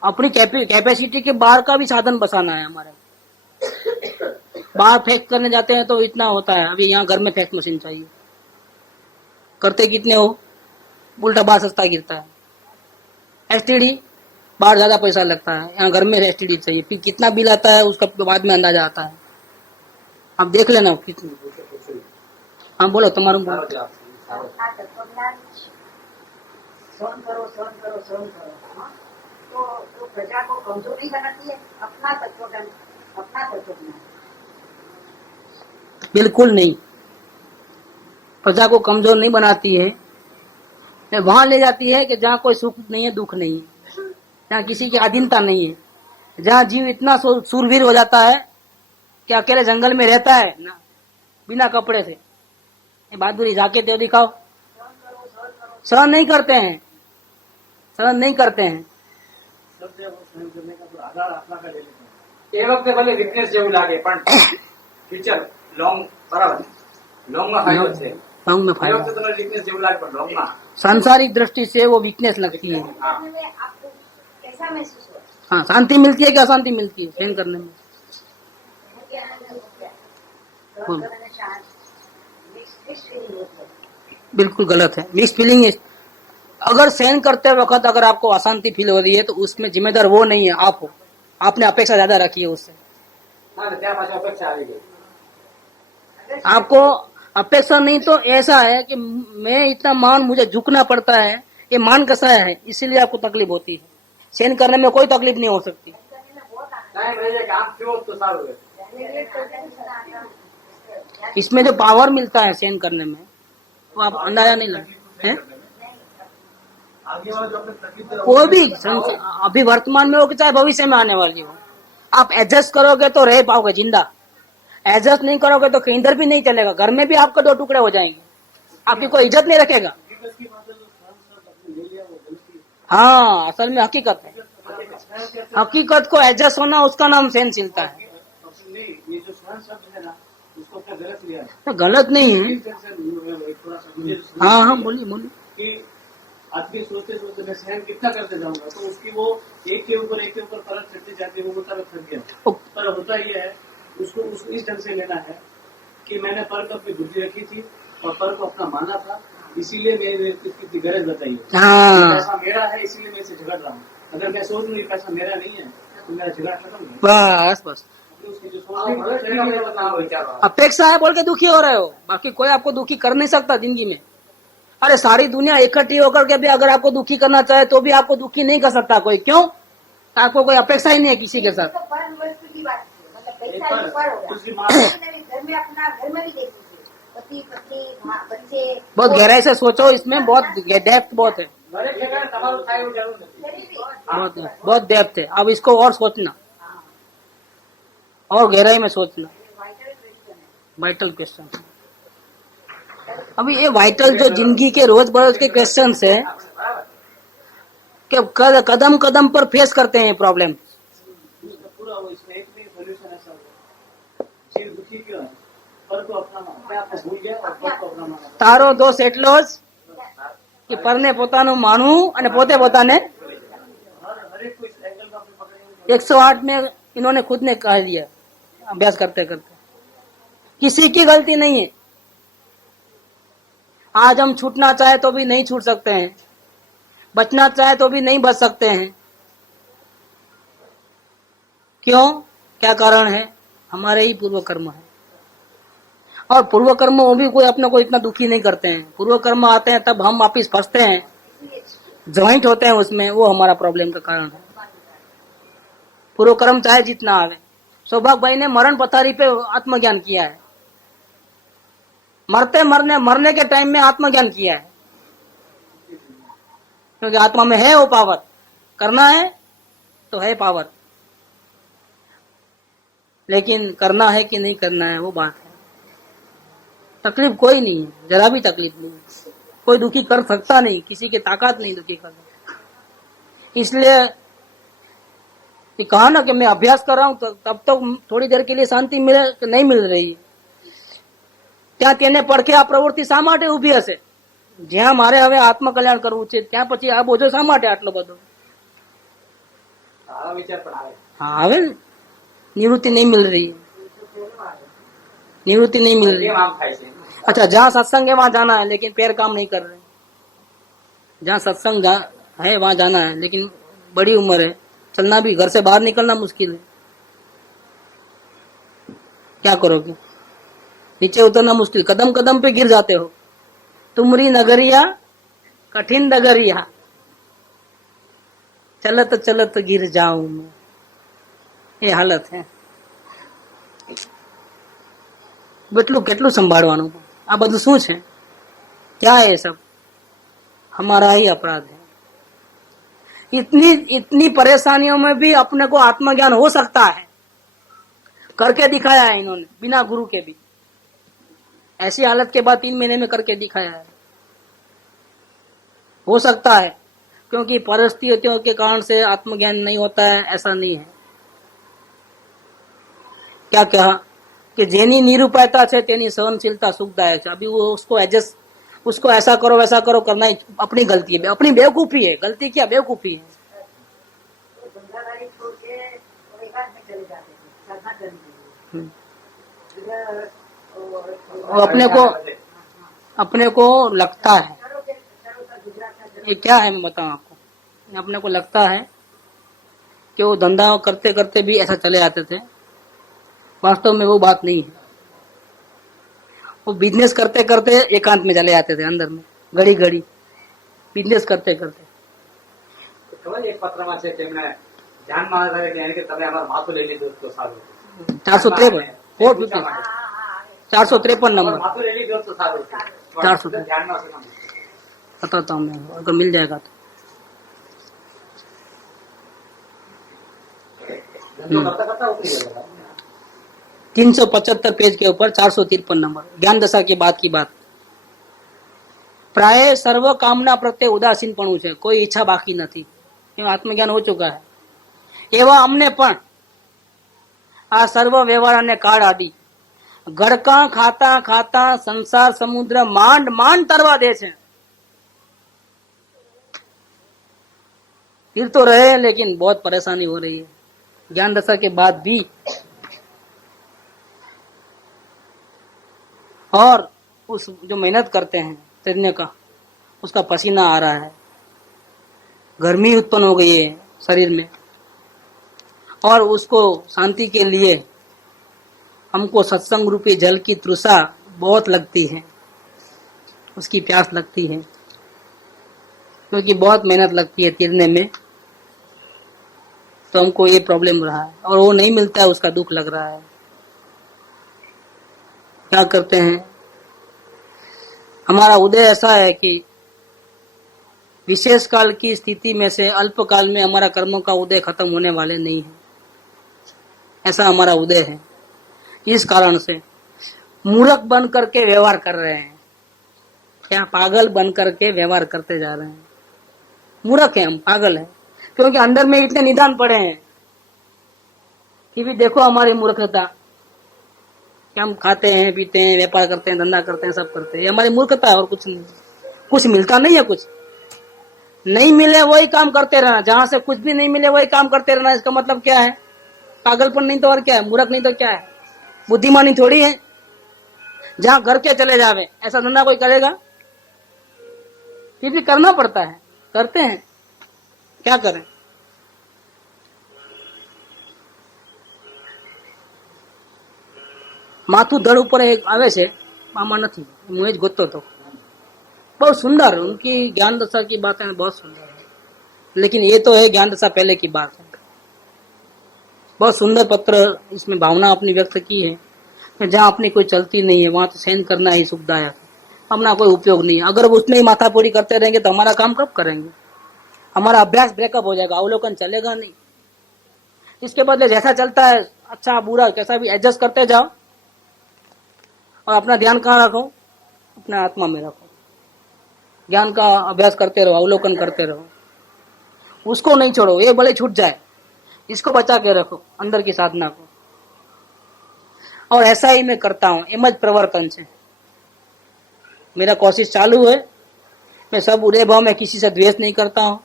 अपनी कैपेसिटी के बाहर का भी साधन बसाना है हमारे। बाहर फैक्स करने जाते हैं तो इतना होता है, अभी यहाँ घर में फैक्स मशीन चाहिए, करते कितने हो, उल्टा बाहर सस्ता गिरता है। एसटीडी बाहर ज्यादा पैसा लगता है, यहाँ घर में एसटीडी चाहिए, फिर कितना बिल आता है उसका बाद में अंदाजा आता है, आप देख लेना कितनी। हाँ बोलो, तुम्हारा बोलो। तो प्रजा को कमजोर नहीं बनाती है, अपना तत्वज्ञान, अपना तत्वज्ञान। बिल्कुल नहीं, प्रजा को कमजोर नहीं बनाती है, वहां ले जाती है कि जहाँ कोई सुख नहीं है, दुख नहीं है, जहाँ किसी की अधीनता नहीं है, जहाँ जीव इतना सूरवीर हो जाता है कि अकेले जंगल में रहता है ना, बिना कपड़े से, ये बहादुरी जाके तो दिखाओ। सहन नहीं करते हैं, सहन नहीं करते हैं। એ વખતે ભલે વીકનેસ જેવું લાગે પણ ફ્યુચર લોંગ બરાબર લોંગ માં ફાયદો છે लॉन्ग में એ फायदा, વખતે તમારે વીકનેસ જેવું લાગે પણ લોંગ માં सांसारिक दृष्टि से वो वीकनेस लगती है। में आपको कैसा महसूस हुआ? हाँ, शांति मिलती है कि अशांति मिलती है सहन करने में? बिल्कुल गलत है, मिक्स फीलिंग है। अगर सहन करते वक्त अगर आपको अशांति फील हो रही है तो उसमें जिम्मेदार वो नहीं है, आप हो, आपने अपेक्षा ज्यादा रखी है उससे। હા ને ત્યાં પાછો અપેક્ષા આવી ગઈ आपको अपेक्षा नहीं तो ऐसा है कि मैं इतना मान, मुझे झुकना पड़ता है, ये मान कैसा है, इसीलिए आपको तकलीफ होती है। सहन करने में कोई तकलीफ नहीं हो सकती। ટાઈમ રહી જાય કે આમ થયો તો સારું રહે इसमें जो पावर मिलता है सहन करने में, वो आप अंदाजा नहीं लगा है। कोई भी अभी वर्तमान में हो कि चाहे भविष्य में आने वाली हो, आप एडजस्ट करोगे तो रह पाओगे जिंदा, एडजस्ट नहीं करोगे तो कहीं इधर भी नहीं चलेगा, घर में भी आपके 2 टुकड़े हो जाएंगे, आपकी कोई इज्जत नहीं रखेगा। हाँ, असल में हकीकत है, हकीकत को एडजस्ट होना उसका नाम सहनशीलता है। नहीं, ये जो सहन शब्द है ना, उसको अपना गलत लिया है। तो गलत नहीं है। थोड़ा सा मुझे जो समझ हाँ हाँ नहीं बोलिए बोलिए। कि आदमी सोचते सोचते मैं सहन कितना करते जाऊंगा, तो उसकी वो एक के ऊपर परत चढ़ती जाती है, वो मुताबिक थक गया। पर होता ये है, उसको इस ढंग से लेना है कि मैंने पर को अपनी बुद्धि रखी थी और पर को अपना माना था, इसीलिए मैंने इसकी गरज बताई है। हाँ पैसा मेरा है, इसीलिए मैं इसे झगड़ रहा हूँ। अगर मैं सोच लूँ पैसा मेरा नहीं है, तो मेरा झगड़ा खत्म है। बस बस, उसकी जो सोच है, वो चली गई, वो विचार रहा। अपेक्षा है बोल के दुखी हो रहे हो, बाकी कोई आपको दुखी कर नहीं सकता जिंदगी में। अरे सारी दुनिया इकट्ठी होकर के भी अगर आपको दुखी करना चाहे तो भी आपको दुखी नहीं कर सकता कोई। क्यों? आपको कोई अपेक्षा ही नहीं है किसी के साथ। तो पर वस्तु की बात है, मतलब एक पैसा ही पर होगा। उसकी माँ घर में अपना घर में भी देख लीजिए, पति पत्नी बच्चे। बहुत गहराई से सोचो, इसमें बहुत डेप्थ बहुत है, દરેક જગ્યાએ તમારું થાય એવું જરૂર નથી। बहुत बहुत डेप्थ है। अब इसको और सोचना, और गहराई में सोचना, वाइटल क्वेश्चन। अभी ये वाइटल जो जिंदगी के रोज बरोज के क्वेश्चन है कि कदम कदम पर फेस करते हैं प्रॉब्लम। उसका पूरा वो इसमें एक नहीं सोल्यूशन ऐसा हुआ, जीव दुखी क्यों है? पर को अपना माना, अपने आप को भूल गया और पर को अपना माना। तारो दोष એટલો જ કે પરને પોતાનું માનવું અને પોતે પોતાને हर एक को इस एंगल में अपने पकड़ेंगे। 108 में इन्होंने खुद ने कह दिया अभ्यास करते करते, किसी की गलती नहीं है। आज हम छूटना चाहे तो भी नहीं छूट सकते हैं, बचना चाहे तो भी नहीं बच सकते हैं। क्यों? क्या कारण है? हमारे ही पूर्व कर्म है। और पूर्व कर्म वो भी कोई अपने को इतना दुखी नहीं करते हैं। पूर्व कर्म आते हैं तब हम वापिस फंसते हैं, ज्वाइंट होते हैं उसमें, वो हमारा प्रॉब्लम का कारण है। पूर्व कर्म चाहे जितना आवे। सौभाग्य भाई ने मरण पथारी पे आत्मज्ञान किया है, मरने के टाइम में आत्मज्ञान किया है, क्योंकि आत्मा में है वो पावर। करना है तो है पावर, लेकिन करना है कि नहीं करना है वो बात है। तकलीफ कोई नहीं है, जरा भी तकलीफ नहीं है। कोई दुखी कर सकता नहीं, किसी की ताकत नहीं दुखी करने। इसलिए कहा ना कि मैं अभ्यास कर रहा हूं, तब तो थोड़ी देर के लिए शांति मिले नहीं मिल रही है। ત્યાં તેને પડખે આ પ્રવૃત્તિ શા માટે ઉભી હશે? જ્યાં મારે હવે આત્મકલ્યાણ કરવું છે ત્યાં પછી આ બોજો શા માટે આટલો બધો? સારા વિચાર પણ આવે। हाँ આવે ને, निवृत्ति नहीं मिल रही है, निवृत्ति नहीं मिल रही કેમ है। આમ થાય છે? अच्छा, जहाँ सत्संग है वहां जाना है, लेकिन पैर काम नहीं कर रहे। जहाँ सत्संग है वहां जाना है, लेकिन बड़ी उम्र है, चलना भी, घर से बाहर निकलना मुश्किल है। क्या करोगे? नीचे उतरना मुश्किल, कदम कदम पे गिर जाते हो। तुमरी नगरिया कठिन डगरिया, चलत चलत गिर जाऊं मैं, ये हालत है। કેટલું કેટલું સંભાળવાનું? આ બધું શું છે? क्या है सब? हमारा ही अपराध है। इतनी परेशानियों में भी अपने को आत्मज्ञान हो सकता है, करके दिखाया है इन्होंने, बिना गुरु के भी। ऐसी हालत के बाद 3 महीने में करके दिखाया है। हो सकता है, क्योंकि परिस्थितियों के कारण से आत्मज्ञान नहीं होता है ऐसा नहीं है। क्या कहा कि जेनी निरूपायता है तेनी सहनशीलता सुखदायक है। अभी वो उसको ऐसा करो वैसा करो करना ही अपनी गलती है, अपनी बेवकूफी है। गलती क्या, बेवकूफी है। धंधादारी छोड़ के वो एकांत में चले जाते थे साधना करने के लिए। इधर वो अपने को लगता है, ये क्या है मैं बताऊं आपको, अपने को लगता है कि वो धंधा करते करते भी ऐसा चले आते थे। वास्तव में वो बात नहीं है। वो बिजनेस करते करते एकांत में चले जाते थे, अंदर में घड़ी घड़ी बिजनेस करते करते। ખબર એક પત્રમાં છે તેમણે ધ્યાનમાં આવે કે એને કે તમે અમારું માથું લઈ લીધું તો સારું હતું। 453 453 नंबर અમારું માથું લઈ લીધું તો સારું હતું। 453 ધ્યાનમાં છે ના। बताता हूँ मैं, अगर मिल जाएगा तो। ધંધો કરતા કરતા ઉતરી ગયેલા। 375 पेज के ऊपर 453 नंबर, ज्ञान दशा की बात प्राय सर्व कामना प्रत्ये उदासीनपणું છે, કોઈ ઈચ્છા બાકી નથી। આત્મજ્ઞાન हो चुका है। એવા અમને પણ આ સર્વ વ્યવહાર અને કાળ આડી ગડકા ખાતા ખાતા સંસાર समुद्र માંડ માંડ तरवा दे છે। फिर तो रहे लेकिन बहुत परेशानी हो रही है ज्ञान दशा के बाद भी। और उस जो मेहनत करते हैं तैरने का उसका पसीना आ रहा है, गर्मी उत्पन्न हो गई है शरीर में, और उसको शांति के लिए हमको सत्संग रूपी जल की तृषा बहुत लगती है, उसकी प्यास लगती है, क्योंकि बहुत मेहनत लगती है तैरने में। तो हमको ये प्रॉब्लम रहा है और वो नहीं मिलता है, उसका दुख लग रहा है। क्या करते हैं, हमारा उदय ऐसा है कि विशेष काल की स्थिति में से अल्प काल में हमारा कर्मों का उदय खत्म होने वाले नहीं है, ऐसा हमारा उदय है। इस कारण से मूर्ख बन करके व्यवहार कर रहे हैं, क्या पागल बन करके व्यवहार करते जा रहे हैं। मूर्ख है हम, पागल है, क्योंकि अंदर में इतने निदान पड़े हैं कि भी देखो हमारी मूर्खता, कि हम खाते हैं पीते हैं व्यापार करते हैं धंधा करते हैं सब करते हैं, ये हमारी मूर्खता है और कुछ नहीं। कुछ मिलता नहीं है, कुछ नहीं मिले वही काम करते रहना, जहां से कुछ भी नहीं मिले वही काम करते रहना। इसका मतलब क्या है, पागलपन नहीं तो और क्या है, मूर्ख नहीं तो क्या है, बुद्धिमानी थोड़ी है। जहां घर के चले जावे ऐसा धंधा कोई करेगा, फिर भी करना पड़ता है, करते हैं, क्या करें। माथु धड़ ऊपर एक आवे से मामा नहीं, मुझे गोतो तो बहुत सुंदर, उनकी ज्ञान दशा की बातें बहुत सुंदर है, लेकिन ये तो है ज्ञान दशा पहले की बात है। बहुत सुंदर पत्र इसमें भावना अपनी व्यक्त की है, जहाँ अपनी कोई चलती नहीं है वहां तो सहन करना ही सुखदायक, अपना कोई उपयोग नहीं है। अगर उसमें ही माथापूरी करते रहेंगे तो हमारा काम कब करेंगे, हमारा अभ्यास ब्रेकअप हो जाएगा, अवलोकन चलेगा नहीं। इसके बदले जैसा चलता है अच्छा बुरा कैसा भी एडजस्ट करते जाओ और अपना ध्यान कहाँ रखो, अपने आत्मा में रखो, ज्ञान का अभ्यास करते रहो, अवलोकन करते रहो, उसको नहीं छोड़ो, ये भले छूट जाए, इसको बचा के रखो अंदर की साधना को। और ऐसा ही मैं करता हूँ, एम ज प्रवर्तन है मेरा, कोशिश चालू है। मैं सब उदय भाव में किसी से द्वेष नहीं करता हूँ,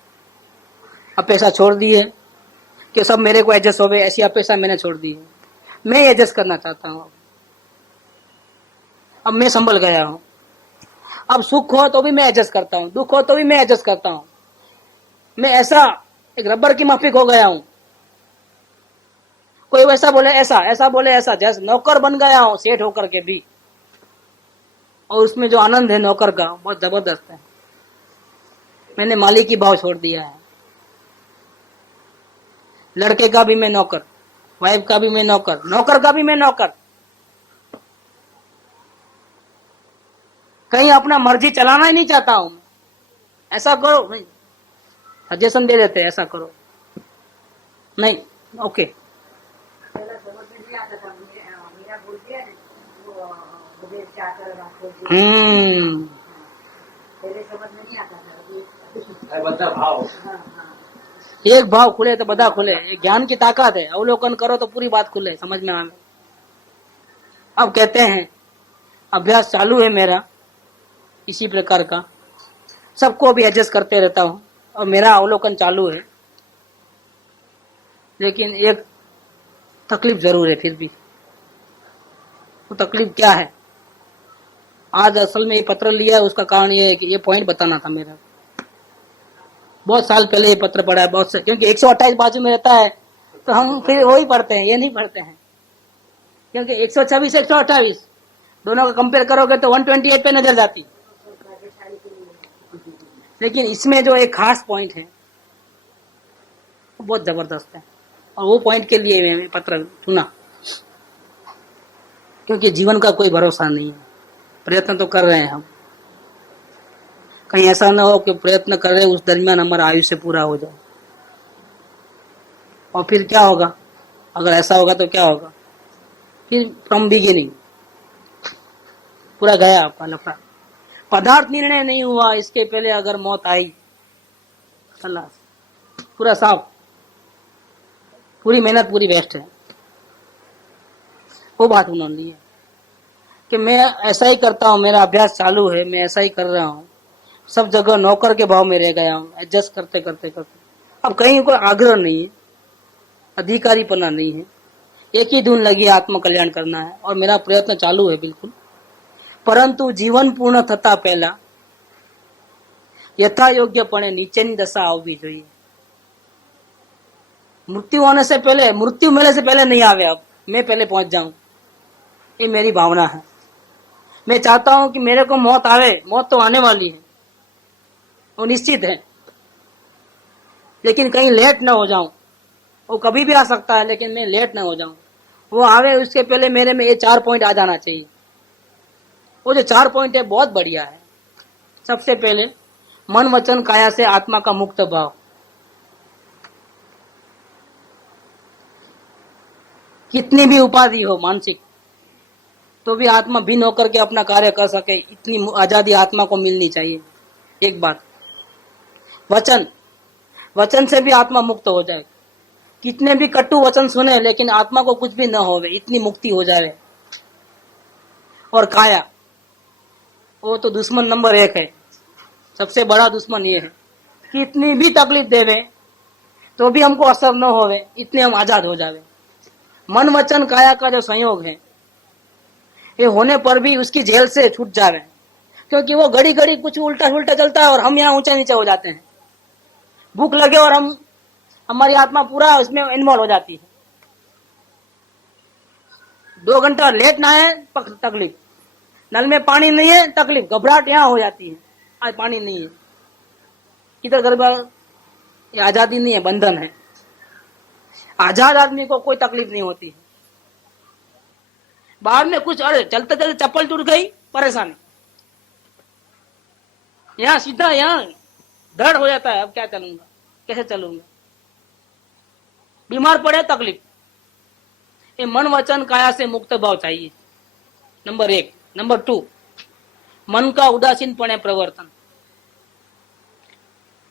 अपेक्षा छोड़ दी है कि सब मेरे को एडजस्ट हो गए, ऐसी अपेक्षा मैंने छोड़ दी है। मैं एडजस्ट करना चाहता हूँ, अब मैं संभल गया हूँ। अब सुख हो तो भी मैं एडजस्ट करता हूँ, दुख हो तो भी मैं एडजस्ट करता हूँ। मैं ऐसा एक रबर की माफिक हो गया हूँ, कोई वैसा बोले ऐसा, ऐसा बोले ऐसा, जैसे नौकर बन गया हूँ सेठ होकर के भी। और उसमें जो आनंद है नौकर का बहुत जबरदस्त है। मैंने मालिक की भाव छोड़ दिया है, लड़के का भी मैं नौकर, वाइफ का भी मैं नौकर, नौकर का भी मैं नौकर। कहीं अपना मर्जी चलाना ही नहीं चाहता हूं। ऐसा करो नहीं, सजेशन दे देते ऐसा करो नहीं, ओके। पहले समझ में नहीं आता था, मीरा बोलती है वो मुझे क्या कर रहा है, पहले समझ में नहीं आता था। બધા ભાવ हाँ हाँ एक भाव खुले तो बदा खुले, ये ज्ञान की ताकत है। अवलोकन करो तो पूरी बात खुले, समझ में आवे। अब कहते हैं अभ्यास चालू है मेरा इसी प्रकार का, सबको भी एडजस्ट करते रहता हूँ और मेरा अवलोकन चालू है। लेकिन एक तकलीफ जरूर है फिर भी। वो तकलीफ क्या है, आज असल में ये पत्र लिया है, उसका कारण ये है कि ये पॉइंट बताना था मेरा। बहुत साल पहले ये पत्र पढ़ा है, बहुत से, क्योंकि 128 बाजू में रहता है तो हम फिर वही पढ़ते हैं, ये नहीं पढ़ते हैं। क्योंकि 126 128 दोनों का कंपेयर करोगे तो 128 पे नजर जाती। लेकिन इसमें जो एक खास पॉइंट है वो बहुत जबरदस्त है, और वो पॉइंट के लिए मैंने पत्र चुना। क्योंकि जीवन का कोई भरोसा नहीं है, प्रयत्न तो कर रहे हैं हम, कहीं ऐसा ना हो कि प्रयत्न कर रहे हैं उस दरमियान हमारा आयुष्य पूरा हो जाए, और फिर क्या होगा। अगर ऐसा होगा तो क्या होगा, फिर फ्रॉम बिगिनिंग पूरा गया आपका लफड़ा। पदार्थ निर्णय नहीं हुआ इसके पहले अगर मौत आई, खलास, पूरा साफ, पूरी मेहनत पूरी वेस्ट है। वो बात उन्होंने ली है कि मैं ऐसा ही करता हूँ, मेरा अभ्यास चालू है, मैं ऐसा ही कर रहा हूँ, सब जगह नौकर के भाव में रह गया हूँ, एडजस्ट करते करते करते। अब कहीं कोई आग्रह नहीं है, अधिकारीपना नहीं है, एक ही धुन लगी आत्म कल्याण करना है और मेरा प्रयत्न चालू है बिल्कुल। परंतु जीवन पूर्ण थता पहला यथा योग्यपणे नीचेनी दशा आववी જોઈએ। मृत्यु होने से पहले, मृत्यु मिलने से पहले नहीं आवे, अब मैं पहले पहुंच जाऊं, ये मेरी भावना है। मैं चाहता हूं कि मेरे को मौत आवे, मौत तो आने वाली है, वो निश्चित है, लेकिन कहीं लेट ना हो जाऊं। वो कभी भी आ सकता है, लेकिन मैं लेट ना हो जाऊं। वो आवे उसके पहले मेरे में ये 4 पॉइंट आ जाना चाहिए। वो जो 4 पॉइंट है बहुत बढ़िया है। सबसे पहले मन वचन काया से आत्मा का मुक्त भाव। कितनी भी उपाधि हो मानसिक, तो भी आत्मा भिन्न होकर के अपना कार्य कर सके, इतनी आजादी आत्मा को मिलनी चाहिए। एक बात। वचन, वचन से भी आत्मा मुक्त हो जाए। कितने भी कटु वचन सुने, लेकिन आत्मा को कुछ भी न होवे, इतनी मुक्ति हो जाए। और काया, वो तो दुश्मन नंबर 1 है, सबसे बड़ा दुश्मन ये है। कितनी भी तकलीफ देवे तो भी हमको असर न होवे, इतने हम आजाद हो जावे। मन वचन काया का जो संयोग है, ये होने पर भी उसकी जेल से छूट जावे, क्योंकि वो घड़ी घड़ी कुछ उल्टा उल्टा चलता है और हम यहाँ ऊंचे नीचे हो जाते हैं। भूख लगे और हमारी आत्मा पूरा उसमें इन्वॉल्व हो जाती है। 2 घंटा लेट ना है तकलीफ, नल में पानी नहीं है तकलीफ, घबराहट यहाँ हो जाती है, आज पानी नहीं है, किधर गड़बड़। ये आजादी नहीं है, बंधन है। आजाद आदमी को कोई तकलीफ नहीं होती है। बाहर में कुछ, अरे चलते चलते चप्पल टूट गई, परेशानी, यहाँ सीधा यहाँ धड़ हो जाता है, अब क्या चलूंगा, कैसे चलूंगा, बीमार पड़े तकलीफ। ये मन वचन काया से मुक्त भाव चाहिए, नंबर 1। नंबर 2, मन का उदासीनपणे प्रवर्तन।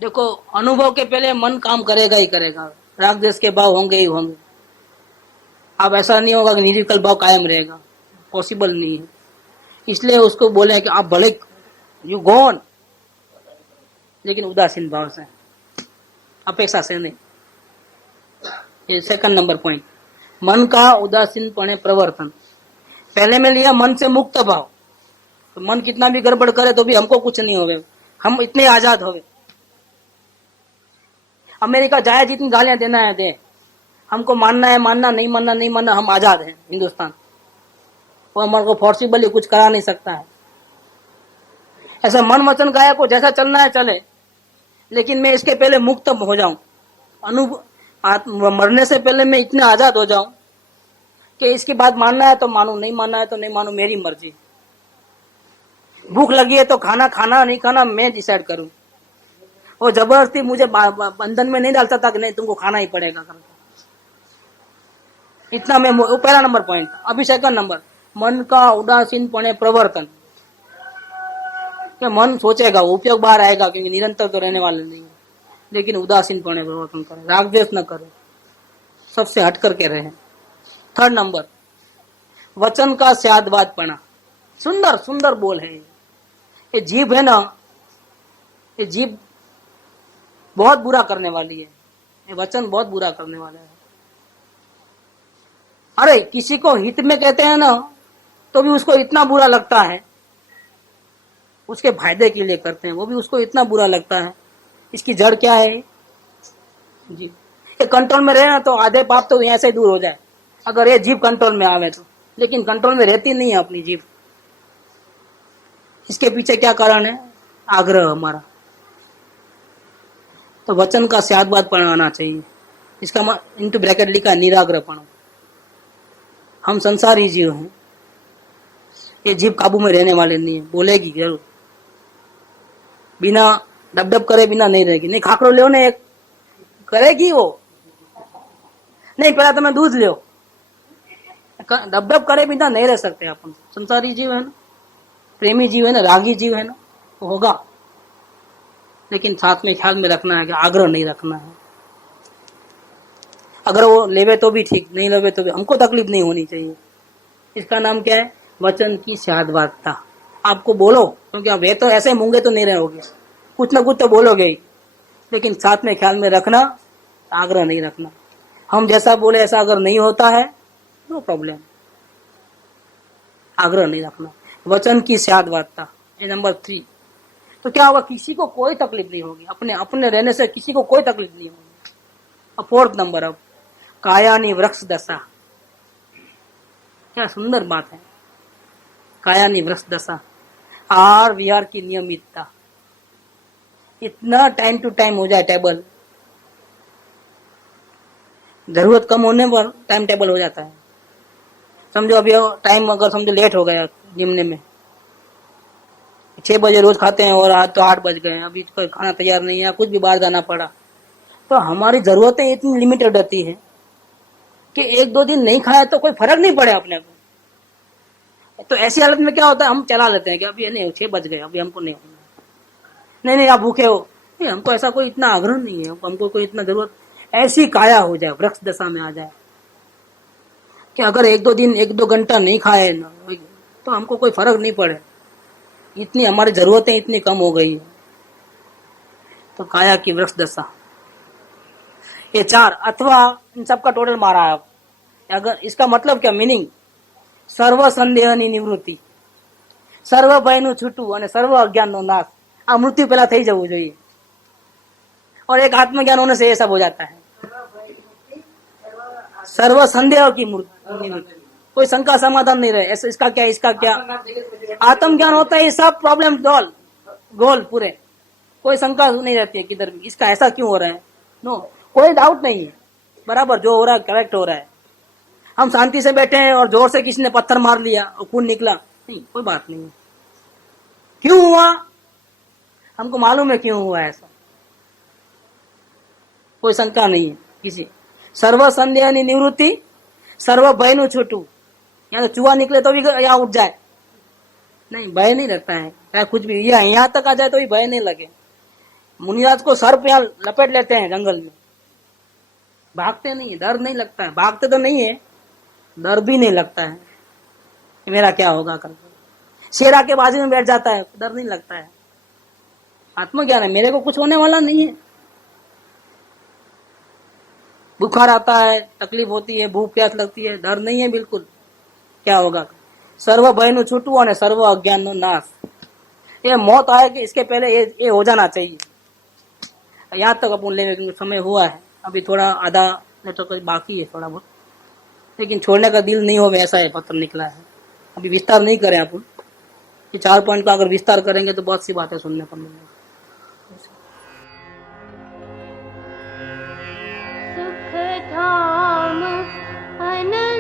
देखो, अनुभव के पहले मन काम करेगा ही करेगा, राग द्वेष के भाव होंगे ही होंगे। अब ऐसा नहीं होगा कि निर्विकल्प भाव कायम रहेगा, पॉसिबल नहीं है। इसलिए उसको बोले कि आप भले यू गो ऑन, लेकिन उदासीन भाव से, अपेक्षा से नहीं। ये 2nd नंबर पॉइंट, मन का उदासीनपणे प्रवर्तन। पहले में लिया मन से मुक्त भाव, तो मन कितना भी गड़बड़ करे तो भी हमको कुछ नहीं होवे, हम इतने आजाद होवे। अमेरिका जाए जितनी गालियां देना है दे, हमको मानना है मानना, नहीं मानना नहीं मानना, हम आजाद हैं। हिंदुस्तान वो हमारे को फोर्सिबली कुछ करा नहीं सकता है। ऐसा मन वचन काया को जैसा चलना है चले, लेकिन मैं इसके पहले मुक्त हो जाऊं, मरने से पहले मैं इतना आजाद हो जाऊं कि इसकी बात मानना है तो मानू, नहीं मानना है तो नहीं मानू, मेरी मर्जी। भूख लगी है तो खाना खाना नहीं खाना मैं डिसाइड करूं। वो जबरदस्ती मुझे बंधन में नहीं डालता था कि नहीं तुमको खाना ही पड़ेगा करके। इतना मैं, वो पहला नंबर पॉइंट। अभी 2nd नंबर, मन का उदासीनपणे प्रवर्तन। कि मन सोचेगा, वो उपयोग बाहर आएगा, क्योंकि निरंतर तो रहने वाले नहीं है, लेकिन उदासीनपणे प्रवर्तन करे, राग द्वेष न करे, सबसे हट करके रहे। 3rd नंबर, वचन का स्यादवादपना। सुंदर सुंदर बोल है। ये जीभ है ना, ये जीभ बहुत बुरा करने वाली है, ये वचन बहुत बुरा करने वाला है। अरे किसी को हित में कहते हैं ना, तो भी उसको इतना बुरा लगता है, उसके फायदे के लिए करते हैं, वो भी उसको इतना बुरा लगता है। इसकी जड़ क्या है जी? ये कंट्रोल में रहे ना तो आधे पाप तो यहाँ से दूर हो जाए, अगर ये जीभ कंट्रोल में आवे तो। लेकिन कंट्रोल में रहती नहीं है अपनी जीभ। इसके पीछे क्या कारण है? आग्रह हमारा। तो वचन का स्यादवादपना आना चाहिए। इसका इंटू ब्रैकेट लिखा निराग्रहपना। हम संसारी जीव हैं, ये जीव काबू में रहने वाले नहीं है, बोलेगी जरूर, बिना डब डब करे बिना नहीं रहेगी। नहीं खाकरो लो ने एक करेगी वो, नहीं पहला तो मैं दूध लो, डब डब करे बिना नहीं रह सकते अपन। संसारी जीव है ना, प्रेमी जीव है ना, रागी जीव है ना, तो होगा। लेकिन साथ में ख्याल में रखना है कि आग्रह नहीं रखना है। अगर वो लेवे तो भी ठीक, नहीं लेवे तो भी, हमको तकलीफ नहीं होनी चाहिए। इसका नाम क्या है? वचन की शादवादता। आपको बोलो, क्योंकि आप वे तो ऐसे मूंगे तो नहीं रहोगे, कुछ ना कुछ तो बोलोगे ही, लेकिन साथ में ख्याल में रखना, आग्रह नहीं रखना। हम जैसा बोले ऐसा अगर नहीं होता है, नो प्रॉब्लम, आग्रह नहीं रखना। वचन की शादवादता, ये नंबर 3। तो क्या होगा? किसी को कोई तकलीफ नहीं होगी, अपने अपने रहने से किसी को कोई तकलीफ नहीं होगी। अब 4th नंबर, अब कायानी वृक्ष दशा। क्या सुंदर बात है, कायानी वृक्ष दशा। आहार विहार की नियमितता, इतना टाइम टू टाइम हो जाए टेबल, जरूरत कम होने पर टाइम टेबल हो जाता है। समझो अभी टाइम अगर समझो लेट हो गया जिमने में, 6 बजे रोज खाते हैं और आज तो 8 बज गए, अभी कोई खाना तैयार नहीं है, कुछ भी बाहर जाना पड़ा, तो हमारी जरूरतें इतनी लिमिटेड रहती है कि 1-2 दिन नहीं खाया तो कोई फर्क नहीं पड़े अपने को। तो ऐसी हालत में क्या होता है, हम चला लेते हैं कि अभी नहीं, 6 बज गए, अभी हमको नहीं होना, नहीं आप भूखे हो, नहीं हमको ऐसा कोई इतना आग्रह नहीं है, हमको कोई इतना जरूरत। ऐसी काया हो जाए, वृक्ष दशा में आ जाए कि अगर 1-2 दिन 1-2 घंटा नहीं खाए ना, तो हमको कोई फर्क नहीं पड़े, इतनी हमारी जरूरतें इतनी कम हो गई है। तो काया की वृक्ष दशा, ये 4 अथवा इन सबका टोटल मारा है। अगर इसका मतलब क्या, मीनिंग? સર્વ સંદેહની નિવૃત્તિ, સર્વ ભયનું છૂટવું અને સર્વ અજ્ઞાનનો નાશ। આ મૃત્યુ પહેલા થઈ જવું જોઈએ, और एक आत्मज्ञान होने से ये सब हो जाता है। सर्व संदेह की निवृत्ति, कोई शंका समाधान नहीं रहे, ऐसा इसका क्या, इसका क्या। आत्मज्ञान होता है, सब प्रॉब्लम गोल पूरे, कोई शंका नहीं रहती है किधर भी, इसका ऐसा क्यों हो रहा है, नो, कोई डाउट नहीं है, बराबर जो हो रहा है करेक्ट हो रहा है। हम शांति से बैठे हैं और जोर से किसी ने पत्थर मार लिया और खून निकला, नहीं, कोई बात नहीं है। क्यों हुआ? हमको मालूम है क्यों हुआ ऐसा, कोई शंका नहीं है किसी। सर्व संदेह निवृत्ति, सर्व भय नु छूटू। यहाँ तो चूहा निकले तो भी यहाँ उठ जाए, नहीं, भय नहीं लगता है, चाहे कुछ भी यहाँ तक आ जाए तो भी भय नहीं लगे। मुनिराज को सर्प यहाँ लपेट लेते हैं जंगल में, भागते नहीं है, डर नहीं लगता है, भागते तो नहीं है, डर भी नहीं लगता है कि मेरा क्या होगा करके। शेरा के बाजू में बैठ जाता है, डर नहीं लगता है, आत्मज्ञान है, मेरे को कुछ होने वाला नहीं है। बुखार आता है, तकलीफ होती है, भूख प्यास लगती है, डर नहीं है बिल्कुल, क्या होगा। सर्व भय नु छूटू और सर्व अज्ञान नो नाश। ये मौत आए कि इसके पहले ये हो जाना चाहिए। यहाँ तक अपन लेने समय हुआ है, अभी थोड़ा आधा तो बाकी है थोड़ा बहुत, लेकिन छोड़ने का दिल नहीं हो, वैसा है पत्र निकला है। अभी विस्तार नहीं करें अपन, ये 4 पॉइंट का अगर विस्तार करेंगे तो बहुत सी बातें सुनने को मिलेंगी। सुख धाम अनंत